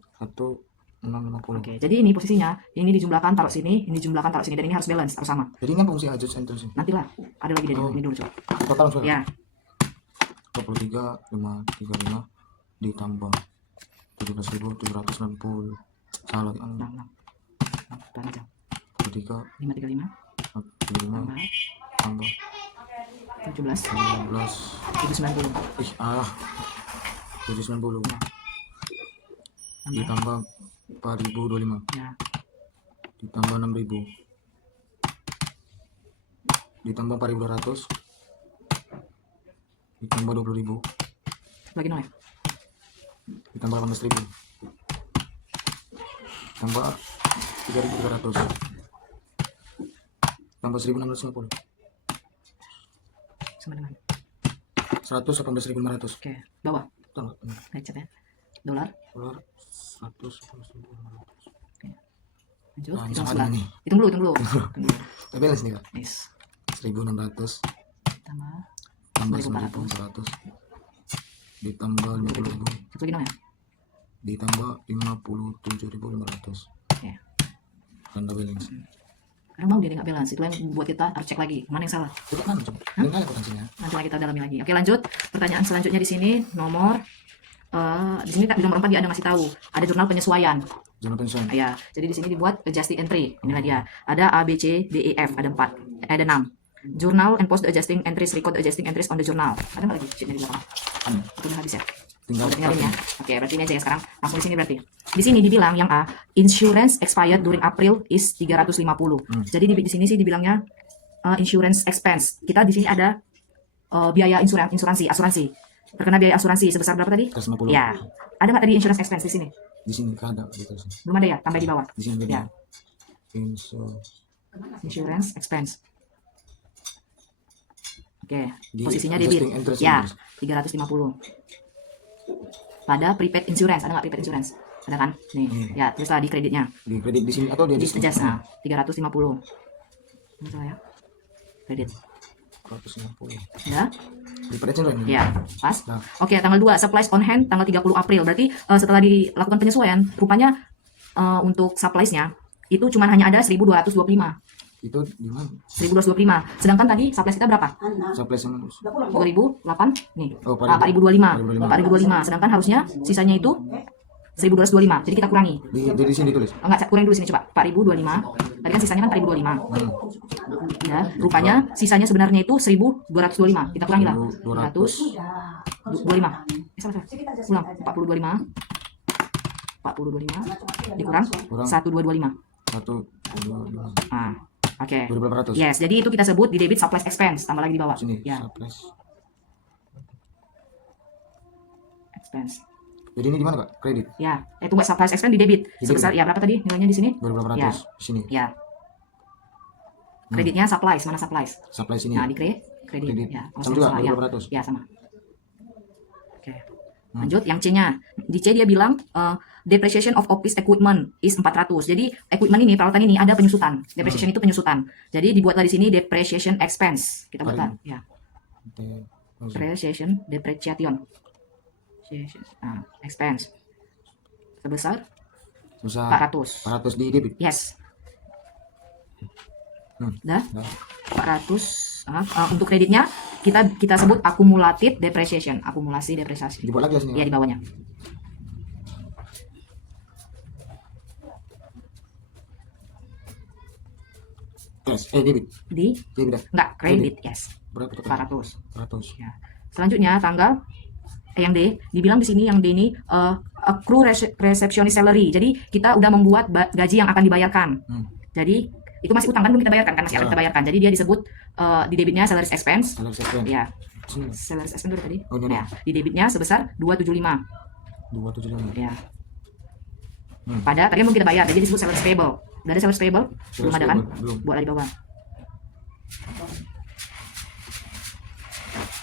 1650. Oke, jadi ini posisinya, ini dijumlahkan taruh sini, ini dijumlahkan taruh sini, dan ini harus balance, harus sama. Jadi ini apa fungsi adjust and terus? Nantilah, ada lagi deh, Oh. ini dulu coba. Total sudah. Ya, 23.535 ditambah 17.760. Salah. nah, tahan aja. 23 535 45 tambah tambah 17 15. 790 790 tambah ditambah 4.025 ya, ditambah 6.000 ditambah 4.200 ditambah 20.000 lagi nol ya, ditambah 18.000 ditambah 3.300 tambah 1.650 sama dengan 118.500. oke, bawah Betul nggak? lecet ya, dolar Dolar 118.500. lanjut, Nah, hitung sama sebelah, ini. hitung dulu, hitung dulu, hitung dulu. Tapi balance nih kak, Yes, 1.600 tambah tambah 9.400 9.400 ditambah 50.000 satu lagi nol ya, ditambah 57.500 oke. tanda balance. Karena mau dia nggak balance, itu yang buat kita harus cek lagi mana yang salah. Itu kan coba. Ini kali potensinya. Nanti lagi kita dalami lagi. Oke, lanjut. Pertanyaan selanjutnya di sini nomor di sini di nomor 4 dia ada ngasih tahu ada jurnal penyesuaian. Jurnal pensiun. Ya, jadi di sini dibuat adjusting entry. Inilah dia. Ada A, B, C, D, E, F. Ada 4. Ada 6. Journal and post the adjusting entries, record the adjusting entries on the journal. Ada nggak lagi sheetnya di belakang? Ada. Itu udah habis ya? Tinggal Udah tinggalin ya. Oke, berarti ini aja ya sekarang. Langsung di sini berarti. Di sini dibilang yang A, insurance expired during April is 350. Jadi di sini sih dibilangnya insurance expense. Kita di sini ada biaya asuransi. Terkena biaya asuransi sebesar berapa tadi? 150. Ya. Ada nggak tadi insurance expense di sini? Di sini kan ada gitu sih. Belum ada ya? Tambah di bawah. Di sini beda. Ya. Insurance Insurance expense. Oke, Di posisinya adjusting debit. interest Ya, interest. 350. Pada prepaid insurance, ada nggak prepaid insurance? Ada kan? Nih, ya, teruslah di kreditnya. Di kredit di sini atau di Di adjusting? adjust, nah, 350. Ini salah ya? Kredit. 150. Ya, Di pensiun ini. ya, pas. Nah. Oke, tanggal 2, supplies on hand, tanggal 30 April. Berarti setelah dilakukan penyesuaian, rupanya untuk supplies-nya, itu cuma hanya ada 1.225. Itu di mana? 1.225. Sedangkan tadi supplies kita berapa? Supply sama 2008 nih. Oh, 4.025. 4.025. 4.025. Sedangkan harusnya sisanya itu 1.225. Jadi kita kurangi. di sini tulis. Enggak, kurang dulu sini coba. 4.025. Tadi kan sisanya kan 4.025. Ya, rupanya sisanya sebenarnya itu 1.225. Kita kurangi lah. 225. Salah. Ulang. 40.25. 40.25 dikurang Kurang 1.225. 1.25. Nah, oke. 2.800. Yes, jadi itu kita sebut di debit supplies expense. Tambah lagi di bawah. Sini. Ya, Supplies. expense. Jadi ini di mana Kak? Kredit. Ya, itu buat supplies expense di debit. Di Sebesar ya berapa tadi nilainya di sini? 2.800 Ya. di sini. Ya. Kreditnya supplies, mana supplies? Supply sini. Nah, di kredit. Kredit. Ya, Sama juga ya. 2.800. Ya, sama. Oke. Lanjut yang C-nya. Di C dia bilang depreciation of office equipment is 400. Jadi equipment ini, peralatan ini ada penyusutan. Depreciation itu penyusutan. Jadi dibuatlah di sini depreciation expense. Kita buatlah ya. Depreciation. Nah, expense. Sebesar Susah. 400. 400 di debit. Yes. Dah. 400. Untuk kreditnya kita sebut accumulated depreciation, akumulasi depresiasi. Dibuat lagi ya sini. Iya, di bawahnya. Yes. Debit. Debit dah. Enggak, kredit, yes. Berapa tuh? 400. 400. Ya. Selanjutnya tanggal yang D, dibilang di sini yang D ini accrue receptionist salary. Jadi kita udah membuat gaji yang akan dibayarkan. Jadi itu masih utang kan, belum kita bayarkan kan, masih akan kita bayarkan. Jadi dia disebut di debitnya salaries expense. Salaries expense. Ya. Sini. Salaries expense dulu tadi. Oh, ini. Ya, di debitnya sebesar 275. 275. Ya. Pada tadi belum kita bayar, jadi disebut salaries payable. Udah ada salaries payable? Belum ada kan? Belum. Buat di bawah.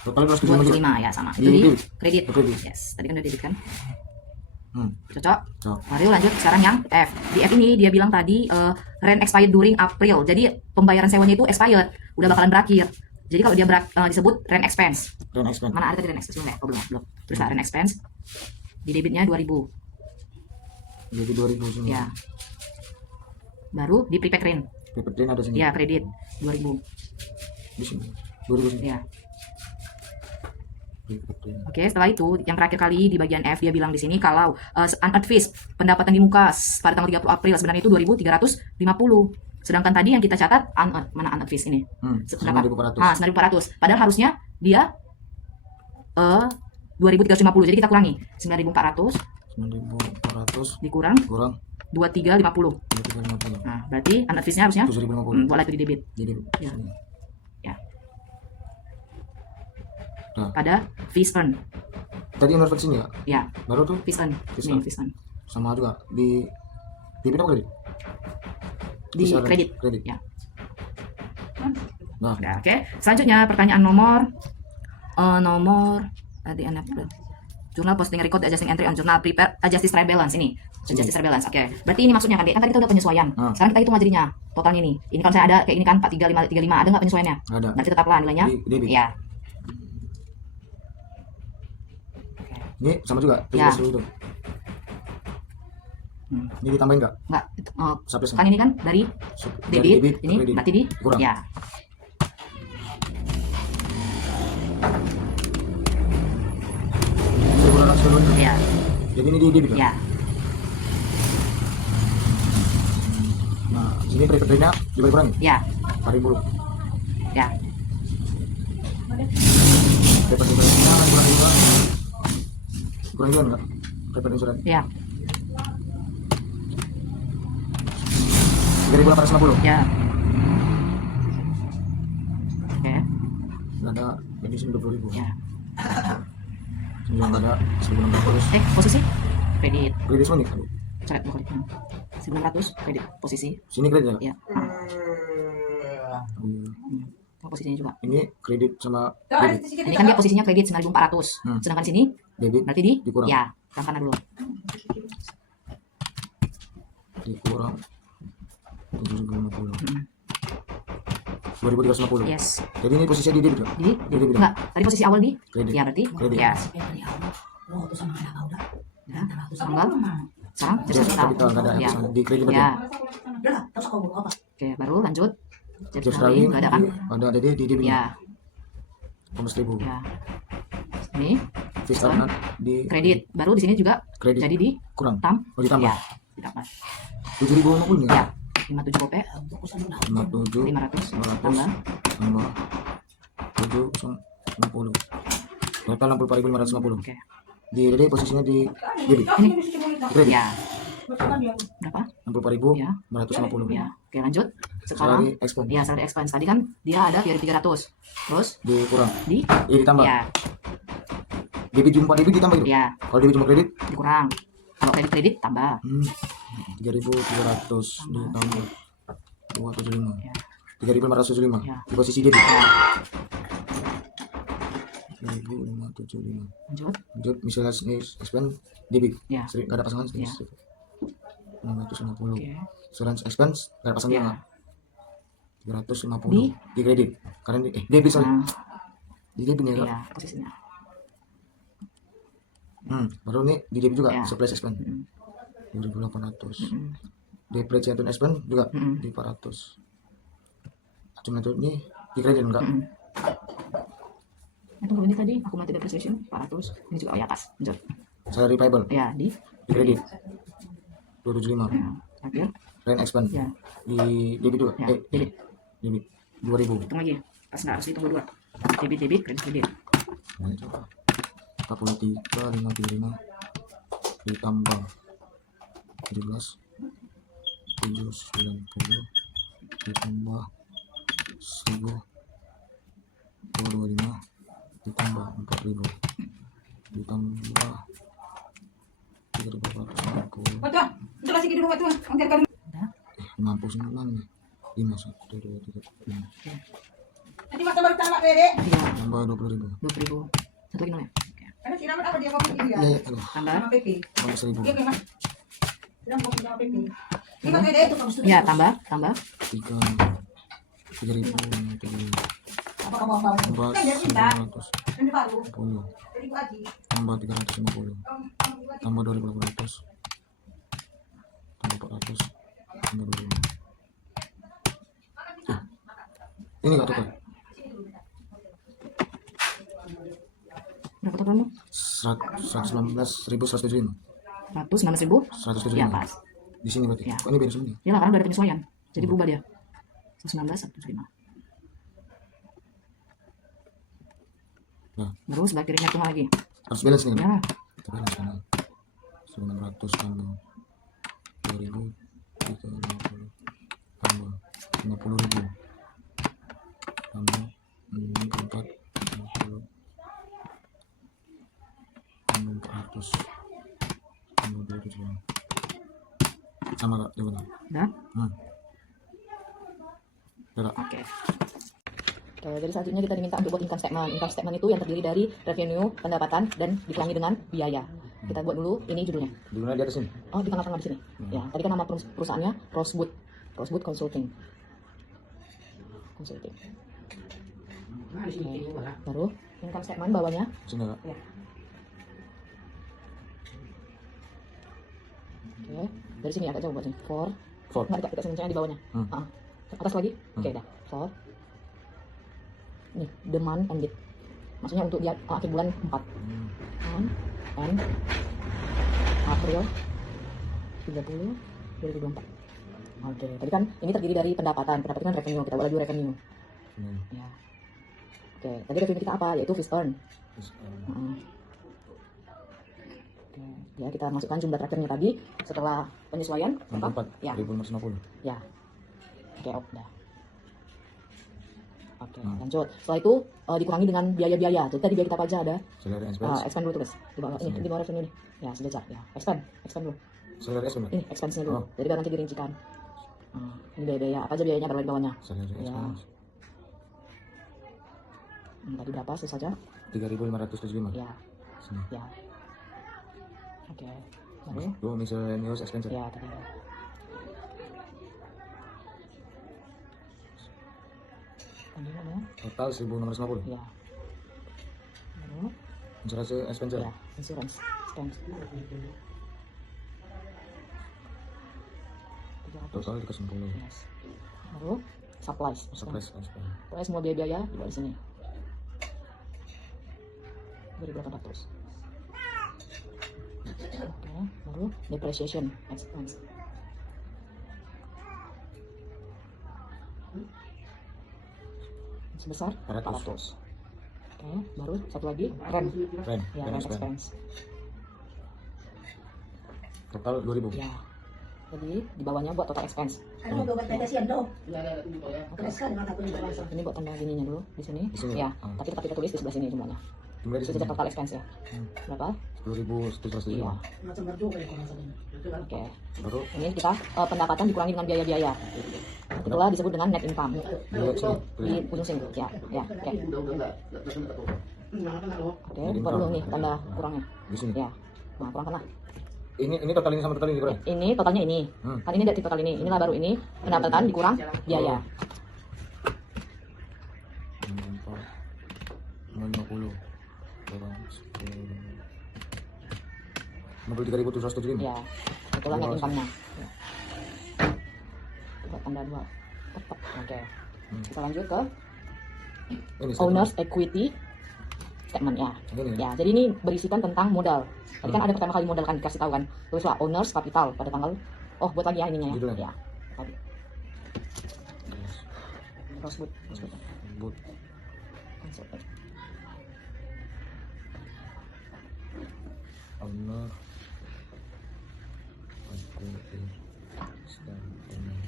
Total 275 juga. 275 ya sama. Itu Di di debit. kredit. Kredit. Yes, tadi kan udah debit kan? Cocok? Cocok. Mari lanjut sekarang yang F. Di F ini dia bilang tadi rent expired during April. Jadi pembayaran sewanya itu expired, udah bakalan berakhir. Jadi kalau dia disebut rent expense. Rent expense. Mana ada tadi rent expense? Belum. Terus rent expense di debitnya 2000. Jadi 2000 semua. Ya. Baru di prepaid rent. Prepaid rent ada sini. Ya, kredit 2000. Di sini. 2000 sini. Ya. Prepaid rent. Oke, setelah itu yang terakhir kali di bagian F dia bilang di sini kalau unearned fees pendapatan di muka pada tanggal 30 April sebenarnya itu 2350. Sedangkan tadi yang kita catat unearned, mana unearned fees ini? 9.400. 9.400. Padahal harusnya dia 2.350. Jadi kita kurangi 9.400 kurang dikurang 2350. 2350. Nah, berarti unearned fees-nya harusnya 7.050. boleh itu di debit. Jadi Ya. sini. Ya. Nah, Pada fees earn. tadi unearned fees ini ya? Ya, Baru tuh fees earn. Fees Nih, earn. fees earn. sama juga di debit apa kredit? Di Fees earn. kredit. Kredit. Ya. Nah, Udah, oke. Selanjutnya pertanyaan nomor tadi anak jurnal posting record adjusting entry on journal prepare justice trial balance ini. Justice trial balance. Oke. Berarti ini maksudnya kan tadi kita udah penyesuaian. Sekarang kita hitung aja jadinya totalnya ini. Ini kalau saya ada kayak ini kan 435 ada nggak penyesuaiannya? ada. Berarti tetaplah nilainya. Di debit. Iya. Ini sama juga. Ya. 17.000 itu. Ini ditambahin nggak? Enggak. Subtraction. Kan ini kan dari Dari debit, ini ke kredit. berarti di Kurang. ya. Ya. Jadi ini di debit. Ya. Nah, sini prepaid rate-nya juga dikurangi. Ya. 4.000. Ya. Prepaid rate-nya kurang juga. Kurang juga enggak? Prepaid insurance. Ya. 3.850. Ya. Oke. Nggak ada, jadi sini 20.000. Ya. Sini juga nggak ada 1.600. Posisi kredit. Kredit semua nih. Aduh. Coret bukan 900 kredit posisi. Sini kredit ya? Ya. Hmm. Posisinya juga. Ini kredit sama debit. Ini kan dia posisinya kredit 9.400. Sedangkan sini Debit berarti di dikurang. ya, kurangkan dulu. Dikurang 750. 2.350. Yes. Jadi ini posisinya di debit ya? Jadi Di debit ya? enggak, tadi posisi awal di Kredit. ya berarti Kredit. ya. Ya. Tanggal sekarang jadi Yes, total. capital nggak ada Ya. yang di kredit Ya. berarti. Oke, baru lanjut. Jadi Just sekali Darling enggak ada kan? ada jadi di debit. Ya. 15.000. Ya. Ini Fees earned di kredit. Baru di sini juga kredit. jadi di Kurang. Oh, ya, ditambah. ditambah. 7.050 Ya. ya? 57 kope 57 500 500 tambah tambah 750. Total 64.550. oke. Jadi posisinya di debit. Ini Kredit. ya. Berapa? 64.550. Ya. Ya. Oke, lanjut. Sekarang Salary expense ya salary expense tadi kan dia ada 3.300. Terus dikurang. di Ditambah. ya, Debit jumpa debit ditambah itu. ya, Kalau debit cuma kredit, dikurang. Kalau kredit tambah. 3.300 ditambah 275. Ya. 3.575. Ya. Di posisi debit. Ya. 3.575. Lanjut. Lanjut, misalnya expense debit. Ya. Nggak ada pasangan. Ya. 650. Oke. Insurance expense nggak ada pasangan. Ya. 350 di kredit. Karena debit sorry. Nah, Di debit ya. Kak? ya, posisinya. Baru ini di debit juga Ya. supplies expense. 2.800. Depreciation expense juga di 400. Cuma itu ini di kredit enggak? Tunggu ini tadi aku mati depreciation 400. Ini juga di atas. Lanjut. Salary payable Ya, di di kredit 275. ya, terakhir. Rent expense Ya. di debit juga. Ya, debit. Debit 2.000. Hitung lagi. Pas enggak harus dihitung dua. Debit, kredit. Nah, itu 43.575 ditambah 17 790 ditambah 1.225 ditambah 4.000 ditambah 3.450 mampu semua nih 5 1 2 3 5 Iya, tambah 20.000 20.000. Satu lagi nol ya. Oke. siraman apa dia kopi dia? Iya, iya. Tambah. Sama PP. Tambah 1000. Iya, Mas. Siram kopi sama PP. Ini pakai deh itu kamu sudah. Ya, tambah. 3000. Apa kamu apa? Tambah Kan dia minta. 900. Kan dia baru. 10. Jadi Bu Aji. Tambah 350. Tambah 2800. Tambah 400. Tambah 2000. Ini enggak tukar. Berapa totalnya? 119.175. 119.000. 175. Ya, pas. Di sini berarti. Ya. Kok ini beda sini? Ya lah, karena udah ada penyesuaian. Jadi berubah dia. 119, 175. Nah, Terus sebelah kirinya tengah lagi. harus balance nih kan? Ya, Kita balance kan. 900 tambah 2000 350 tambah 50.000 tambah 4 50 tambah 400 tambah 200 sama kak dia benar. udah. Udah, Kak. Oke. Jadi selanjutnya kita diminta untuk buat income statement. Income statement itu yang terdiri dari revenue, pendapatan, dan dikurangi dengan biaya. Kita buat dulu, ini judulnya. Judulnya di atas ini. Oh, di tengah-tengah di sini. Ya, tadi kan nama perusahaannya Rosewood. Rosewood Consulting. Consulting. Oke. Baru income statement bawahnya. Sini kak. Ya. Oke. Dari sini agak jauh buat sini. For. For. Nggak dekat sebenarnya di bawahnya. Ah. Atas lagi. Oke, dah. For. Nih, the month and date. Maksudnya untuk dia akhir bulan 4. And April 30 2024. Oke, tadi kan ini terdiri dari pendapatan. Pendapatan kan revenue, kita buat lagi revenue. Ya. Oke, tadi revenue kita apa? Yaitu fees earn. Oke, ya kita masukkan jumlah terakhirnya tadi setelah penyesuaian. 64. Ya. 1550. Ya. Oke, udah. Oke, lanjut. Setelah itu dikurangi dengan biaya-biaya. Jadi tadi biaya kita apa aja ada? Salary expense. Expand dulu tulis. Di bawah ini, di bawah revenue nih. Ya, sejajar. Ya, expand dulu. Salary expense. Ini expense-nya dulu. Oh. Jadi biar nanti dirincikan. Ini biaya-biaya. Apa aja biayanya berapa di bawahnya? Salary Ya. expense. Tadi berapa selesai saja? 3.575. Ya. Sini. Ya. Oke. Baru? Tuh miscellaneous expense. Ya, tadi. Tadi ada? Total 1.650. Ya. Baru? Insurance expense. Ya, insurance expense. 300. Total 390. Yes. Baru? Supplies. Supplies expense. Pokoknya semua biaya-biaya dibuat di sini. 2.800. Oke, baru depreciation expense. Sebesar 400. Oke, baru satu lagi rent. Rent. Ya, Rent rent expense. expense. Total 2.000. Ya. Jadi di bawahnya buat total expense. Ano buat petesin do? Oke. Terus kan aku di bawah. Ini buat tanda gininya dulu di sini. Di sini? Ya, Ah. tapi tetap kita tulis di sebelah sini semuanya. Jumlah di Itu sini. total expense ya. Berapa? 10.775. Iya. Macam berdua ya kalau salah. Oke. Baru Ini kita pendapatan dikurangi dengan biaya-biaya. Itulah disebut dengan net income. dilihat sini. Di ujung sini. Ya, ya. Oke. Oke, buat dulu nih tanda kurangnya. Di sini. Ya. Nah, kurangkanlah. Ini total ini sama total ini kurang. Ini totalnya ini. Kan ini dari total ini. Inilah baru ini pendapatan dikurang biaya. 50 kurang 53.775. Ya. Itulah net income-nya. Ya. Buat tanda 2. Tepat. Oke. Kita lanjut ke Ini owner's equity statement ya. Ini. Ya, jadi ini berisikan tentang modal. Tadi kan ada pertama kali modal kan dikasih tahu kan. Tulislah owner's capital pada tanggal. Oh, buat lagi ya ininya ya. Judulnya. Ya. Tadi. Rosewood. But owner equity statement.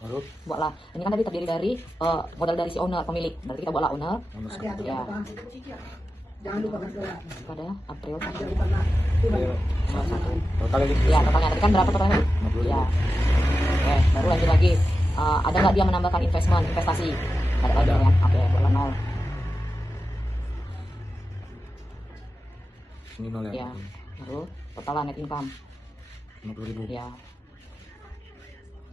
Baru Buatlah. Ini kan tadi terdiri dari modal dari si owner, pemilik. Berarti kita buatlah owner. owner Hati-hati Ya. ya. Jangan lupa berdoa. pada April 1. Jangan lupa na. Total ini Ya, totalnya tadi kan berapa totalnya? 50.000. Ya. Oke, baru lanjut lagi. Ada nggak dia menambahkan investasi? Ada lagi ya. Oke, bola 0. Ini 0 ya. Ya. Baru total net income. 50.000. Ya.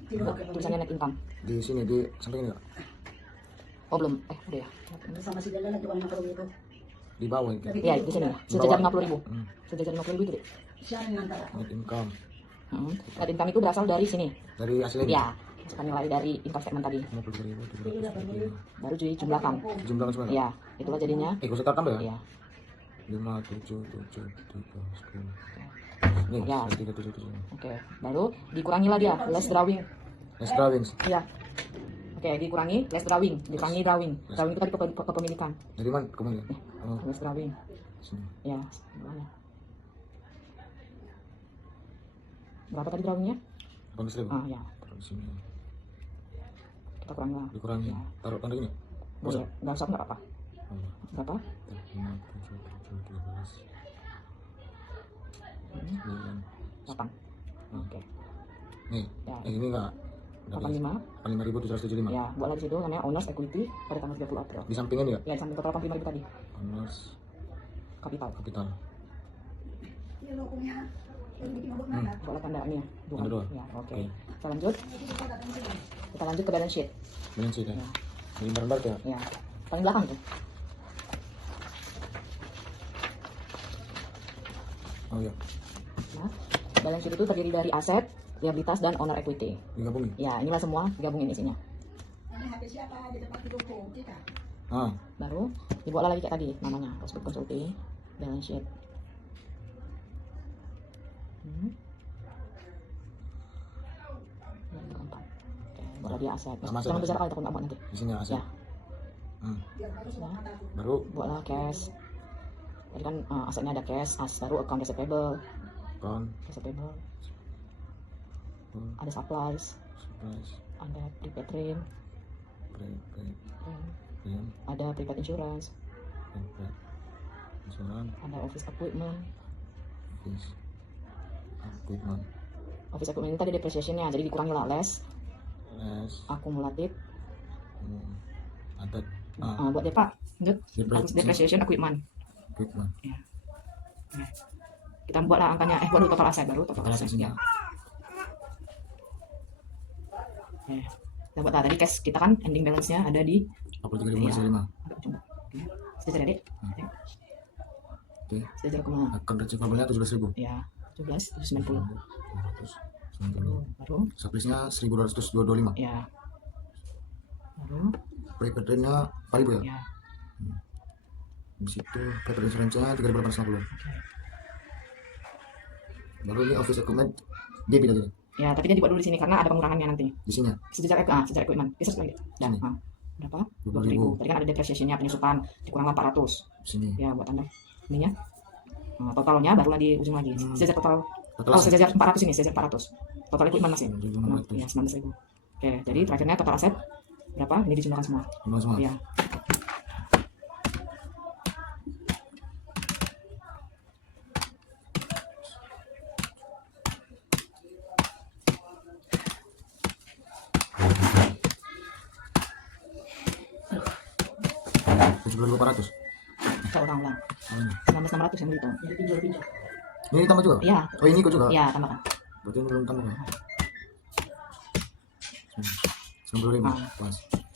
Tidak pakai Tulisannya net income. Di sini di samping ini nggak? Oh belum. Udah ya. sama si Dela lagi uang 50.000. Di bawah itu. Ya, di sini. Sejajar 50.000. Sejajar 50.000 itu deh. Siya yang antara. Net income Net income itu berasal dari sini. dari asli ini. Ya. Masukkan nilai dari income statement tadi. 50.700. Baru jumlahkan. Jumlah semua. Ya, itulah jadinya. Gue setar tambah ya? Ya. 5, 7, 7, 3, 10. Nih, Ya. 3, 7, 7. Oke, baru dikurangi lah dia less drawing. Let's drawings. Iya. Oke, dikurangi less drawing, dikurangi drawing. Drawing itu tadi kepemilikan. Dari mana? Kemana? Oh, Less drawing. sini. Ya, mana? Berapa tadi drawingnya? 18.000. Ah, ya. Taruh di sini. Kita kurangi lah. Dikurangi. Ya. Taruh tanda gini. Boleh, nggak usah nggak apa-apa. Oh, Berapa? 5, 7, 7, 12. 9. 8. Oke. Nih, Ya. ini enggak. 85. 5.775. Ya, buat lagi situ namanya owners equity pada tanggal 30 April. Di samping ini ya? Ya, sampai total 85.000 tadi. Owners Kapital. capital. Iya lo punya. Yang bikin obat mana? Buat tandanya. Tanda dua. Ya, oke. Kita lanjut. Kita lanjut ke balance sheet. Balance sheet ya. Ya. Ini barang-barang ya. Ya. Paling belakang tuh. Oh iya. Nah, balance sheet itu terdiri dari aset, liabilitas, dan owner equity. Digabungin. Ya, inilah semua digabungin isinya. Ini HP siapa di tempat didukung kita? Ah, Baru dibuat lagi kayak tadi namanya, prospect consulting, balance sheet. Yang keempat. Oke, buat lagi aset. Sama aset Jangan ya? besar kali takut nggak muat nanti. di sini aset. Ya. Biar harus Ya. Baru Buatlah cash. Tadi kan asetnya ada cash, baru account receivable, account, ada supplies, supplies, ada prepaid rent, prepaid, ada prepaid insurance, prepaid, insurance, ada office equipment. office, equipment, Office equipment ini tadi depreciation-nya, jadi dikurangi lah less, less, akumulatif. ada, Buat dia Pak, lanjut. Depreciation. Depreciation equipment. equipment, Ya. Nah, kita buatlah angkanya, buat dulu total aset baru total total aset. aset Ya. Kita buat tadi cash kita kan ending balance-nya ada di 43.505. coba. Sejajar ya, Dek. Oke, Sejajar kemana? account receivable-nya 17.000. Ya, 17.90. 290. Baru, Supplies-nya 1.225. ya. Baru, Prepaid rent-nya 4.000 ya. ya. Di situ prepaid insurance-nya 3.850. Baru ini office equipment DB tadi. Ya, tapi dia dibuat dulu di sini karena ada pengurangannya nanti. Di sini. Sejajar equipment. Geser lagi. Ya, Sini. berapa? 20.000. 20.000. Tadi kan ada depreciation-nya, penyusupan dikurang 400. Di sini. Ya, buat tanda ininya. Totalnya barulah di ujung lagi. Sejajar total. Total Oh, aset. sejajar 400 ini, sejajar 400. Total equipment masih. 19.600. Ya, 19.000. Oke, jadi terakhirnya total aset berapa? Ini dijumlahkan semua. Semua. Ya. Tujuh 400. Kita ulang-ulang. Oh, ini. 19.600 yang dihitung. Jadi pinjol. Ini tambah juga? Iya. Oh ini ikut juga? Iya, tambahkan. Berarti ini belum tambah ya? 90.000. Ah. Pas.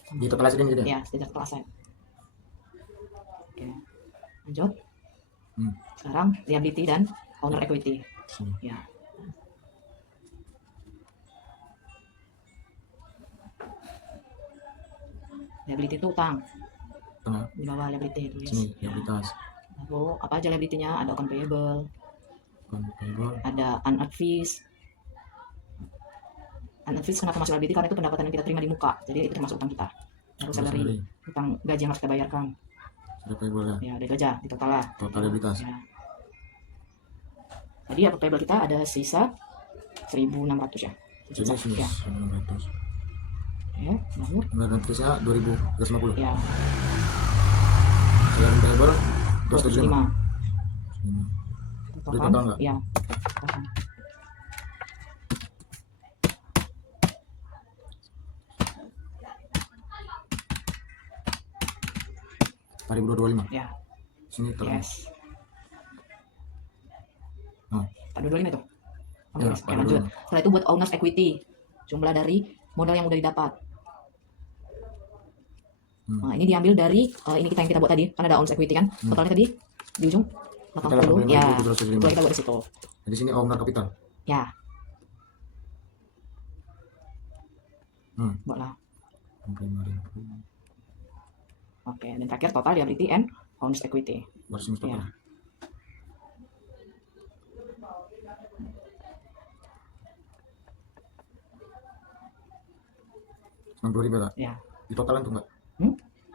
Di total aset ini gitu ya? Iya, sejajar total aset. Oke. Lanjut. Sekarang liability dan owner equity. Sini. Ya. Liability itu utang. Tengah. Di bawah liability tulis. Sini. Ya. Liabilitas. Lalu apa aja liability-nya? Ada account payable, Account payable. ada unearned fees. Unearned fees kenapa masuk liability? Karena itu pendapatan yang kita terima di muka. Jadi itu termasuk utang kita. Lalu salary, utang gaji yang harus kita bayarkan. Sudah payable ya? Ya, ada gaji di total lah. Total liabilitas. Ya. Jadi account payable kita ada sisa 1.600 ya. Sini sini. Ya. 900. Ya, lalu Liabilitasnya 2.350. ya, Salary payable 275. 5. Total Total nggak? ya. Total. Ribu 225. Ya. Sini terang. Yes. Nah, 425 itu. Oke, Ya, oke, lanjut. 425. Setelah itu buat owner's equity. Jumlah dari modal yang udah didapat. Nah, ini diambil dari ini yang kita buat tadi. Kan ada owner's equity kan. Totalnya tadi di ujung 80. Ya. 85.705. Itu kita buat di situ. Jadi sini owner capital. Ya, Hmm. buatlah. 5.000. Oke, dan terakhir total liability and owner's equity. Baru sini total. Ya. Rp90.000 Kak. Ya. Di totalan tuh enggak?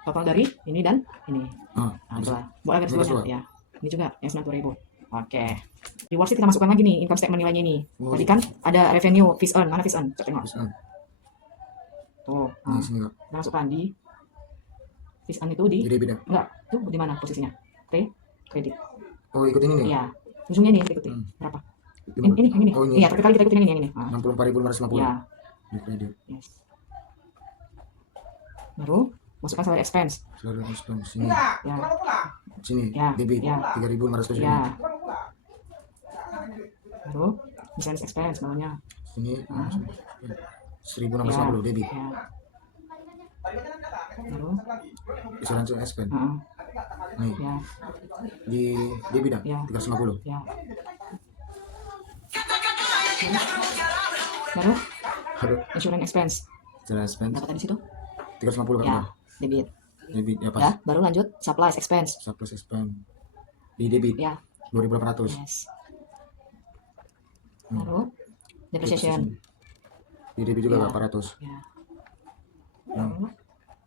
Total dari ini dan ini. Ah, Nah, bisa. itulah. Buat garis Ini garis bawahnya. bawah. Ya. Ini juga yang 90.000. Oke. Di worksheet kita masukkan lagi nih income statement nilainya ini. Oh, Tadi kan ada revenue, fees earn. Mana fees earn? Coba tengok. Bisa. Tuh. Nah, Nah, sini Kak. kita masukkan di fees earn itu di Jadi beda. enggak, tuh di mana posisinya? Kredit. Oh, ikut ini nih. Iya. Ujungnya nih kita ikutin. Hmm. Berapa? Gimana? Ini. Oh, ini. Iya, terakhir kali kita ikutin yang ini. Nah, 64.550. ya. Di kredit. Yes. Baru masukkan salary expense. Seluruh expense sini. Ya. Sini. Ya, Debit. ya. 3.575. Ya. Baru miscellaneous expense bawahnya. Sini. 1.650 debit. Ya. Baru Asuransi expense. Nih. ya. Di debit dah. Ya. 350. Ya. Baru Aduh. insurance expense. Asuransi expense Berapa tadi situ? 350 Kak. Ya, debit. Debit ya Ya, pas. baru lanjut supplies expense. Surplus expense. Di debit. Ya, 2.800. yes. Baru depreciation. Di debit juga Ya. 800. Ya. Baru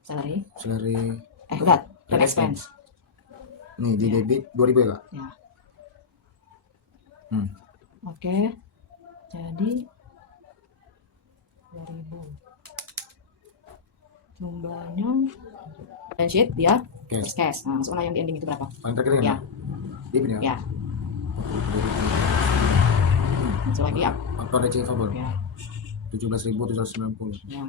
salary. Salary Enggak, Rent rent expense. nih di Ya. debit 2.000 ya Kak. Ya. Hmm. Oke. Jadi 2000. Jumlahnya balance sheet ya, terus Cash. cash. Nah, masukkan yang di ending itu berapa? Paling terakhir Ya. kan? Debit ya. Ya. Masuk lagi ya. Aktor receivable Ya. 17.790. Ya.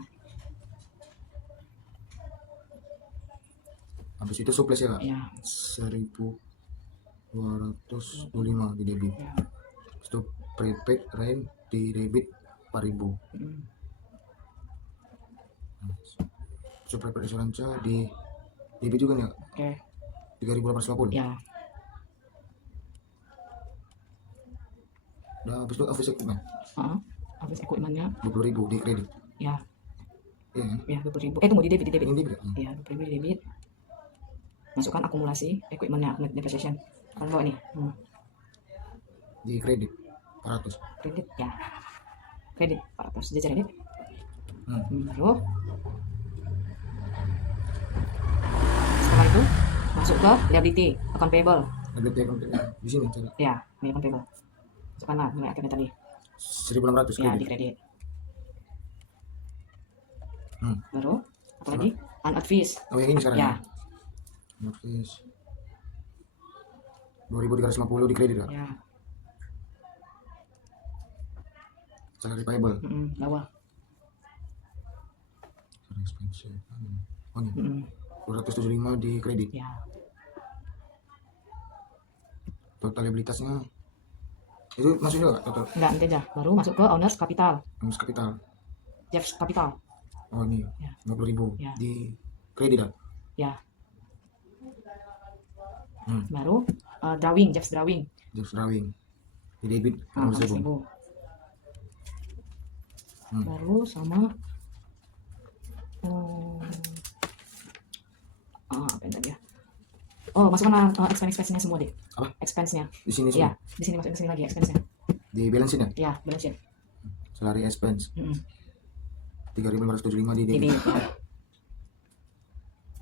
Habis itu surplus ya Kak. Ya. 1.225 di debit. Ya. Habis itu prepaid rent di debit 4.000. Mm. So prepaid insurance di debit juga nih Kak. Oke. 3.850. Ya. Nah, habis itu office equipment Habis equipmentnya 20.000 di kredit. ya, Iya kan? ya 20.000. Tunggu di debit, di debit. Ini debit ya? Ya, 20.000 di debit. Masukkan akumulasi equipmentnya, net depreciation. Kan bawa nih. Di kredit 400. Kredit ya. Kredit 400 jajar ini. Hmm. Baru setelah itu masuk ke liability, account payable. Debit di sini cara Ya, ini account payable. Masukkanlah nilai akhirnya tadi. 1.600 Ya, di kredit. kredit. Hmm. Baru apa lagi? Unearned fees. Oh yang ini sekarang Ya, Notice 2.350 di kredit Kak. ya. Salary payable. Bawah. Salary expense. Oh ini Mm-mm. 275 di kredit. Ya, Total liabilitasnya itu masuk juga Kak, total enggak nanti aja. Baru masuk ke owner's capital, minus kapital. Jeff's capital. Oh ini Ya. 50.000 Ya. di kredit Kak. Ya. Hmm. Baru drawing, Jeff's drawing. Just drawing di debit Nah, 100.000. 100.000. Hmm. Baru sama apa yang tadi ya? Oh, masukkan expense-nya semua deh. Apa? Expense-nya. Di sini Ya, di sini masukin ke sini lagi expense-nya. di balance sheet ya. Ya, balance sheet. Salary expense Mm-mm. 3.575 di Jadi debit. ya.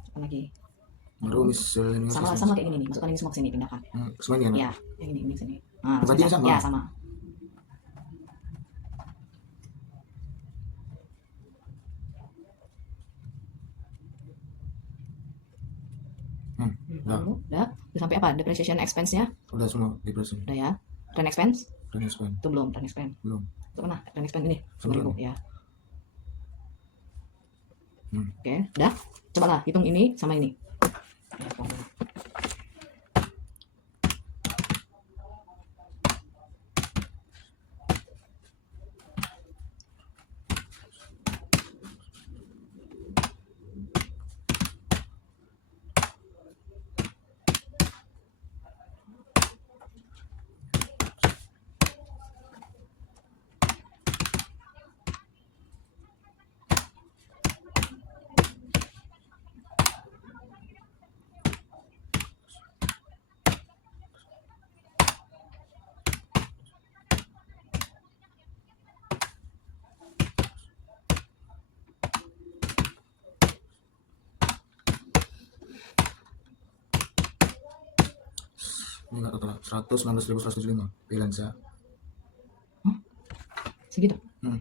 Apa lagi? Baru miscellaneous Sama expense. kayak gini nih. Masukkan ini semua ke sini, pindahkan. Semuanya kan? Ya, yang ini sini. Nah, Berarti langsung sama? Ya, sama. Hmm. Lalu, udah sampai apa? Depreciation expense-nya Udah semua depresi. udah ya. Rent expense Dan expense itu belum, rent expense. belum. Itu mana? Rent expense ini Sebelah 10.000 ya. Hmm. Oke, udah. Cobalah hitung ini sama ini. Ya, tunggu dulu. Ini enggak total 119.175 bilansa. Segitu. Hmm.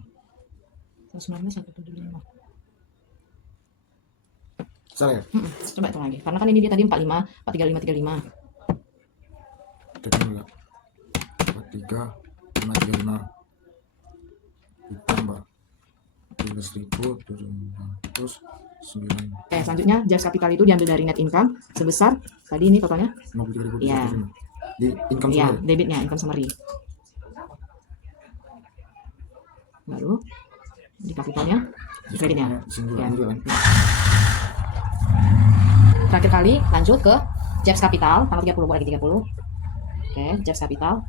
119 175. Salah ya? Coba hitung lagi. Karena kan ini dia tadi 45, 435, 335. Kita enggak 43 535 ditambah 13.709. Oke, selanjutnya Jazz Capital itu diambil dari net income sebesar tadi ini totalnya 53.709. Iya. Di income ya, summary. debitnya income summary. Baru di capitalnya, di kreditnya. Di sini juga, Ya. ini juga kan. Terakhir kali lanjut ke Jazz Capital tanggal 30 lagi 30. Oke, Jazz Capital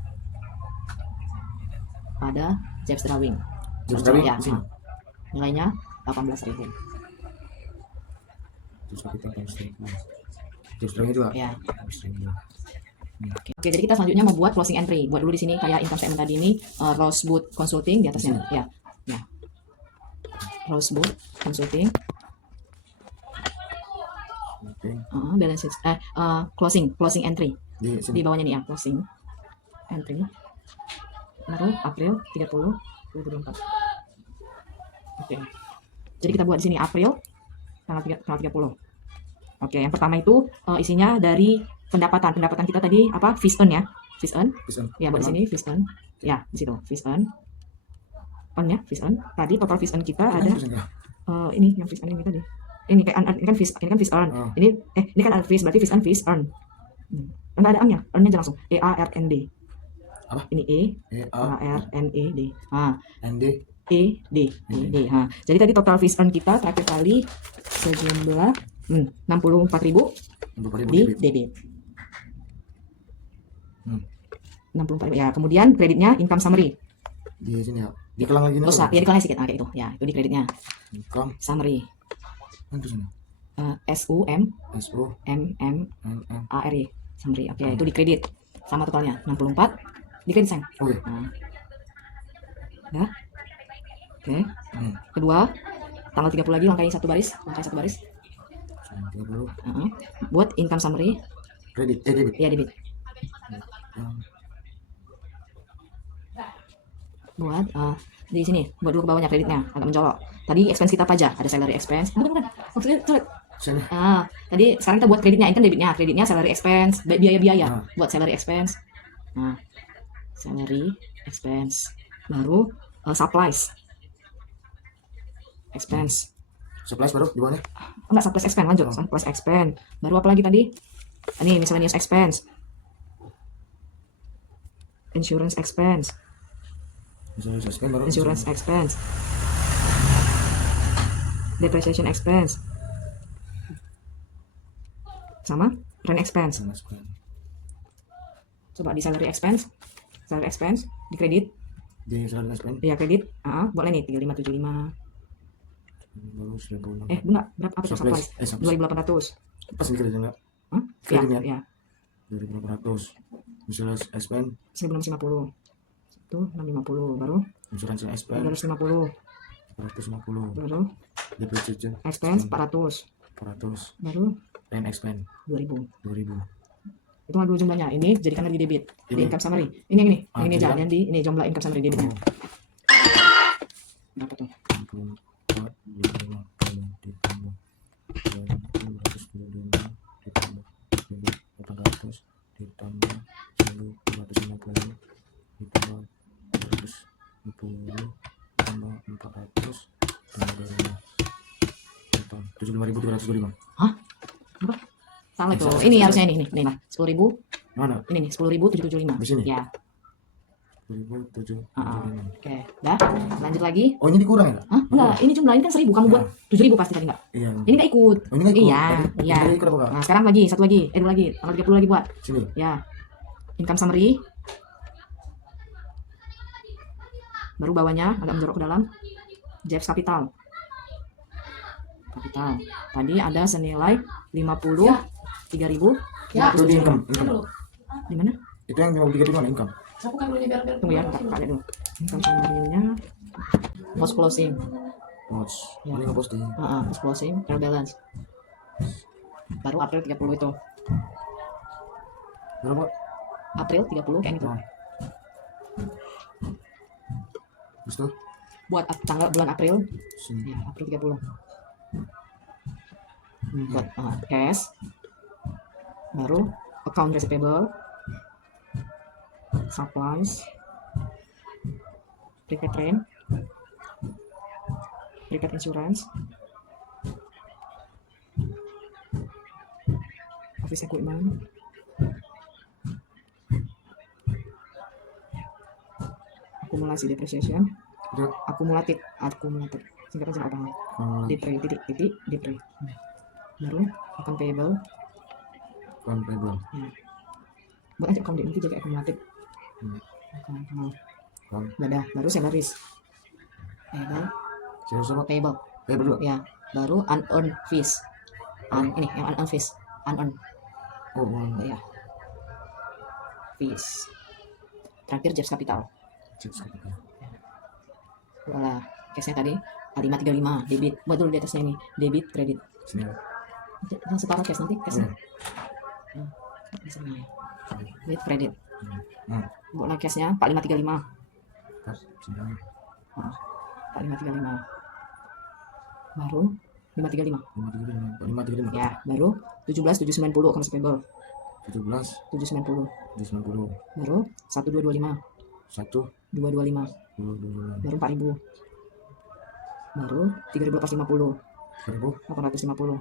pada Jazz Drawing. Jazz Drawing Ya, di sini. nilainya 18.000. Terus kita times 1000. Jazz Drawing juga. Ya. Times 1000. Oke, jadi kita selanjutnya membuat closing entry. Buat dulu di sini kayak income statement tadi ini, Rosewood Consulting di atasnya. Ya. Ya. Rosewood Consulting, Oke. balance sheet, closing entry. Di Di sini. bawahnya nih ya, closing entry. Baru April 30 2024. Oke. Jadi kita buat di sini April tanggal 30. Oke, yang pertama itu isinya dari pendapatan kita tadi apa? Fees earn ya. Fees earn. Bisa. Ya, buat di sini fees earn. Ya, di situ fees earn. Earn ya, fees earn. Tadi total fees earn kita ada ini yang fees earn ini tadi. Ini kayak ini kan fees earn. Oh. Ini kan fees berarti fees earn Enggak ada earn-nya. Earn-nya aja langsung. EARND. Apa? Ini EARNED. Ah, ND ED. Ha. Jadi tadi total fees earn kita terakhir kali sejumlah 64.000 di debit. 64.000 ya. Kemudian kreditnya income summary. di sini ya. Dikelang lagi nih. Terus ya dikelang sedikit kayak itu. Ya, itu di kreditnya. Income Summary. itu sini. SUM SO MM NM. ARY summary. Oke, itu di kredit. Sama totalnya 64 di kredit sayang. Oh iya. Nah. Ya. Oke. Hmm. Kedua, tanggal 30 lagi langkai satu baris. 30 Buat income summary. kredit debit. Ya, debit. Yang Buat di sini, buat dulu ke bawahnya kreditnya agak mencolok. Tadi expense kita apa aja? Ada salary expense. Bukan. Maksudnya coret. sini. Tadi sekarang kita buat kreditnya, ini kan debitnya. Kreditnya salary expense, biaya-biaya. Buat salary expense. Nah, salary expense. Baru supplies expense. Supplies baru di bawahnya. Enggak, supplies expense, lanjut. Supplies expense. Baru apa lagi tadi? Ini miscellaneous expense. Insurance expense. Misalnya suspend baru. Insurance expense. Depreciation expense. Sama rent expense. Sama spend. Coba di salary expense. Salary expense di kredit. Di salary spend Ya kredit. Boleh nih 3575. baru 96. Enggak, berapa apa Supplies. supplies? 2800. Pas di kredit enggak? Ya, Kreditnya ya. 2800. Misalnya spend 1650. Itu 650 baru insurance spend 350 450. baru Depreciation expense 400 400. baru Rent expend 2000. 2000. Itu dulu jumlahnya. Ini jadikan lagi debit di Ini. income summary. Ini yang ini. Yang ini jadikan. jangan di ini jumlah income summary debitnya. Berapa tuh? 64 ditambah 20 ditambah 225 ditambah 75.325. Hah? Apa? Salah tuh. Ini harusnya ini lah. 10.000. Mana? Ini nih 10.775. Di sini? Ya. 10.775. Oke, dah. Lanjut lagi. Oh, ini dikurang ya? Hah? Enggak, ini jumlah ini kan 1.000. Kamu buat 7.000 pasti tadi enggak? Iya. Ini enggak ikut. Oh, ini nggak ikut. Iya, Tadi- iya. tadi ikut apa, Kak? Nah, sekarang lagi, satu lagi. Dua lagi. Tanggal 30 lagi buat. Sini. Ya. Income summary. Baru bawahnya agak menjorok ke dalam. Jeffs Capital. Tadi ada senilai 53.000. Ya. Itu di income. Di mana? Itu yang 53 di mana income? Sapu kan dulu biar Tunggu ya, bentar, lihat dulu. Income summary-nya. Post closing. Watch. Ya. Ini ngeposting. Post closing, trial balance. Baru April 30 itu. Berapa? April 30 kayak gitu. Oh. Terus tuh? Buat tanggal bulan April, Sini. ya, April 30. Buat cash. Baru account receivable. Supplies. Prepaid train. Prepaid insurance. Office equipment. Akumulasi depreciation. Itu. Akumulatif. Singkatan apa? Depre, titik, depre. Baru account payable. Payable. Buat aja account nanti jadi akumulatif. Dah, baru salaries. Payable. Siapa sama? Payable. Payable dulu. Ya, baru unearned fees. Ini yang unearned fees. Unearned. Oh, Ya. Fees. Terakhir Jeffs Capital. Wala, case-nya tadi 535 debit. Buat dulu di atasnya ini, debit kredit. Sini. Jangan setara cash nanti cash-nya. Di sini. Debit kredit. Buat cash-nya 4535. Sini. 4535. Baru 535. 535. Ya, baru 17790 accounts payable. 17. 790. 90. Baru 1225. 1. 225. 2. Baru 4000. Baru 3850. 1000. 850.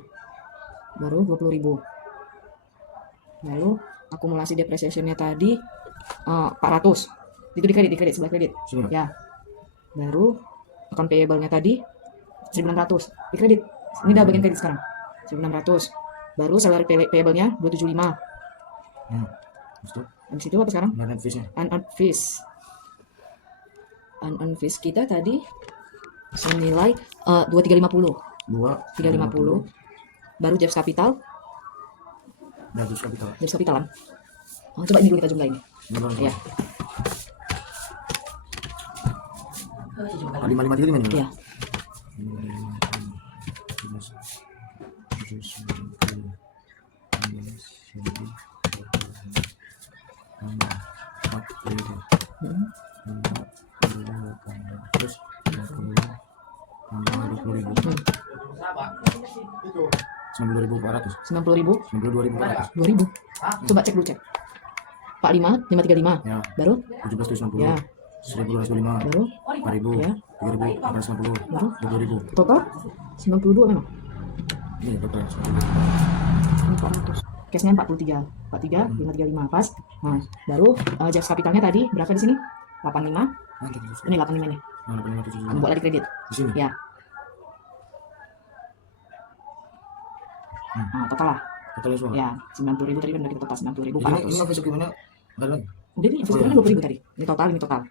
Baru 20.000. Lalu akumulasi depreciation-nya tadi 400. Itu di kredit sebelah kredit. Sini. Ya. Baru account payable-nya tadi 1.600 di kredit. Ini udah bagian kredit sekarang. 1.600. Baru salary payable-nya 275. Terus tuh? Habis itu apa sekarang? Unearned fees-nya. Unearned fees. Unearned fees kita tadi senilai 2350. 350. Baru Jeffs Capital. Nah, Jeffs Capital. Jeffs Capitalan. Coba ini dulu kita jumlahin. Ya. 5535 nih. Ya. Terus 90.400. 90.000. 92.400. 2.000. Coba cek dulu cek. 45, 535. Ya. Baru 17.90. Ya. 1.225. Baru 4.000. Ya. 3.450. Baru 2.000. total 92 memang. Ini total. 400. Cashnya 43. 43, 535 pas. Nah, baru Jeffs Capitalnya tadi berapa di sini? 85. Ini 85 nih. Kamu buat lagi kredit. Di sini. Ya. Nah, total lah. Totalnya semua. Ya, 90.000 tadi kan udah kita total 90.000. Ini office gimana? Ada lagi. Udah nih, office kan 20.000 tadi. Ini total. Ini total,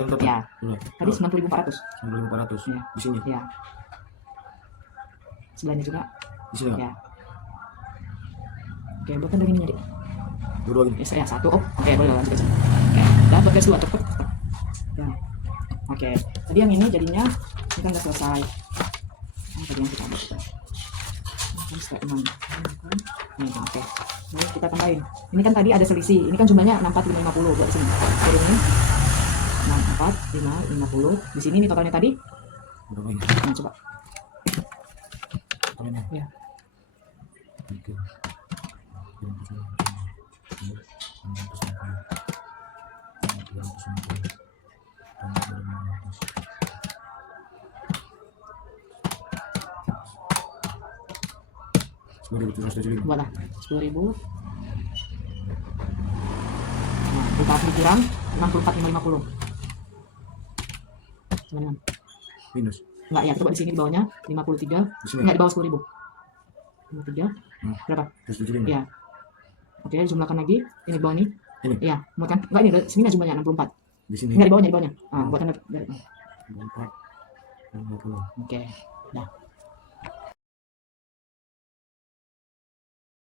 ini total. Ya. Iya. Tadi 90.400. 9.400. Iya. Di sini. Ya. Sebelahnya juga. Di sini. Ya. Oke, buatkan dari ini, Dik. Dua gini. Ya, satu. Oh, oke, boleh lanjut aja. Oke, dah buat gas 2 tuh. Ya. Oke, tadi yang ini jadinya ini kan udah selesai. Tadi yang kita ambil. Kan step 6. Nih, oke. Lalu kita tambahin. Ini kan tadi ada selisih. Ini kan jumlahnya 64.550 buat sini. Turunnya 64.550. Di sini nih totalnya tadi. Berapa ini? Nah, coba. Totalnya. Ya. Oke. 10.775. Buatlah 10.000. Nah, kita kurang 64.550. Gimana? Minus. Enggak ya, coba di sini di bawahnya 53. Di sini. Enggak, di bawah 10.000. 53. Berapa? 775. Iya. Oke, jumlahkan lagi. Ini di bawah ini. Ini. Iya, muatkan. Enggak, ini sini jumlahnya 64. Di sini. Enggak, di bawahnya, di bawahnya. Ah, buatkan dari. 4, 50. Oke. Nah.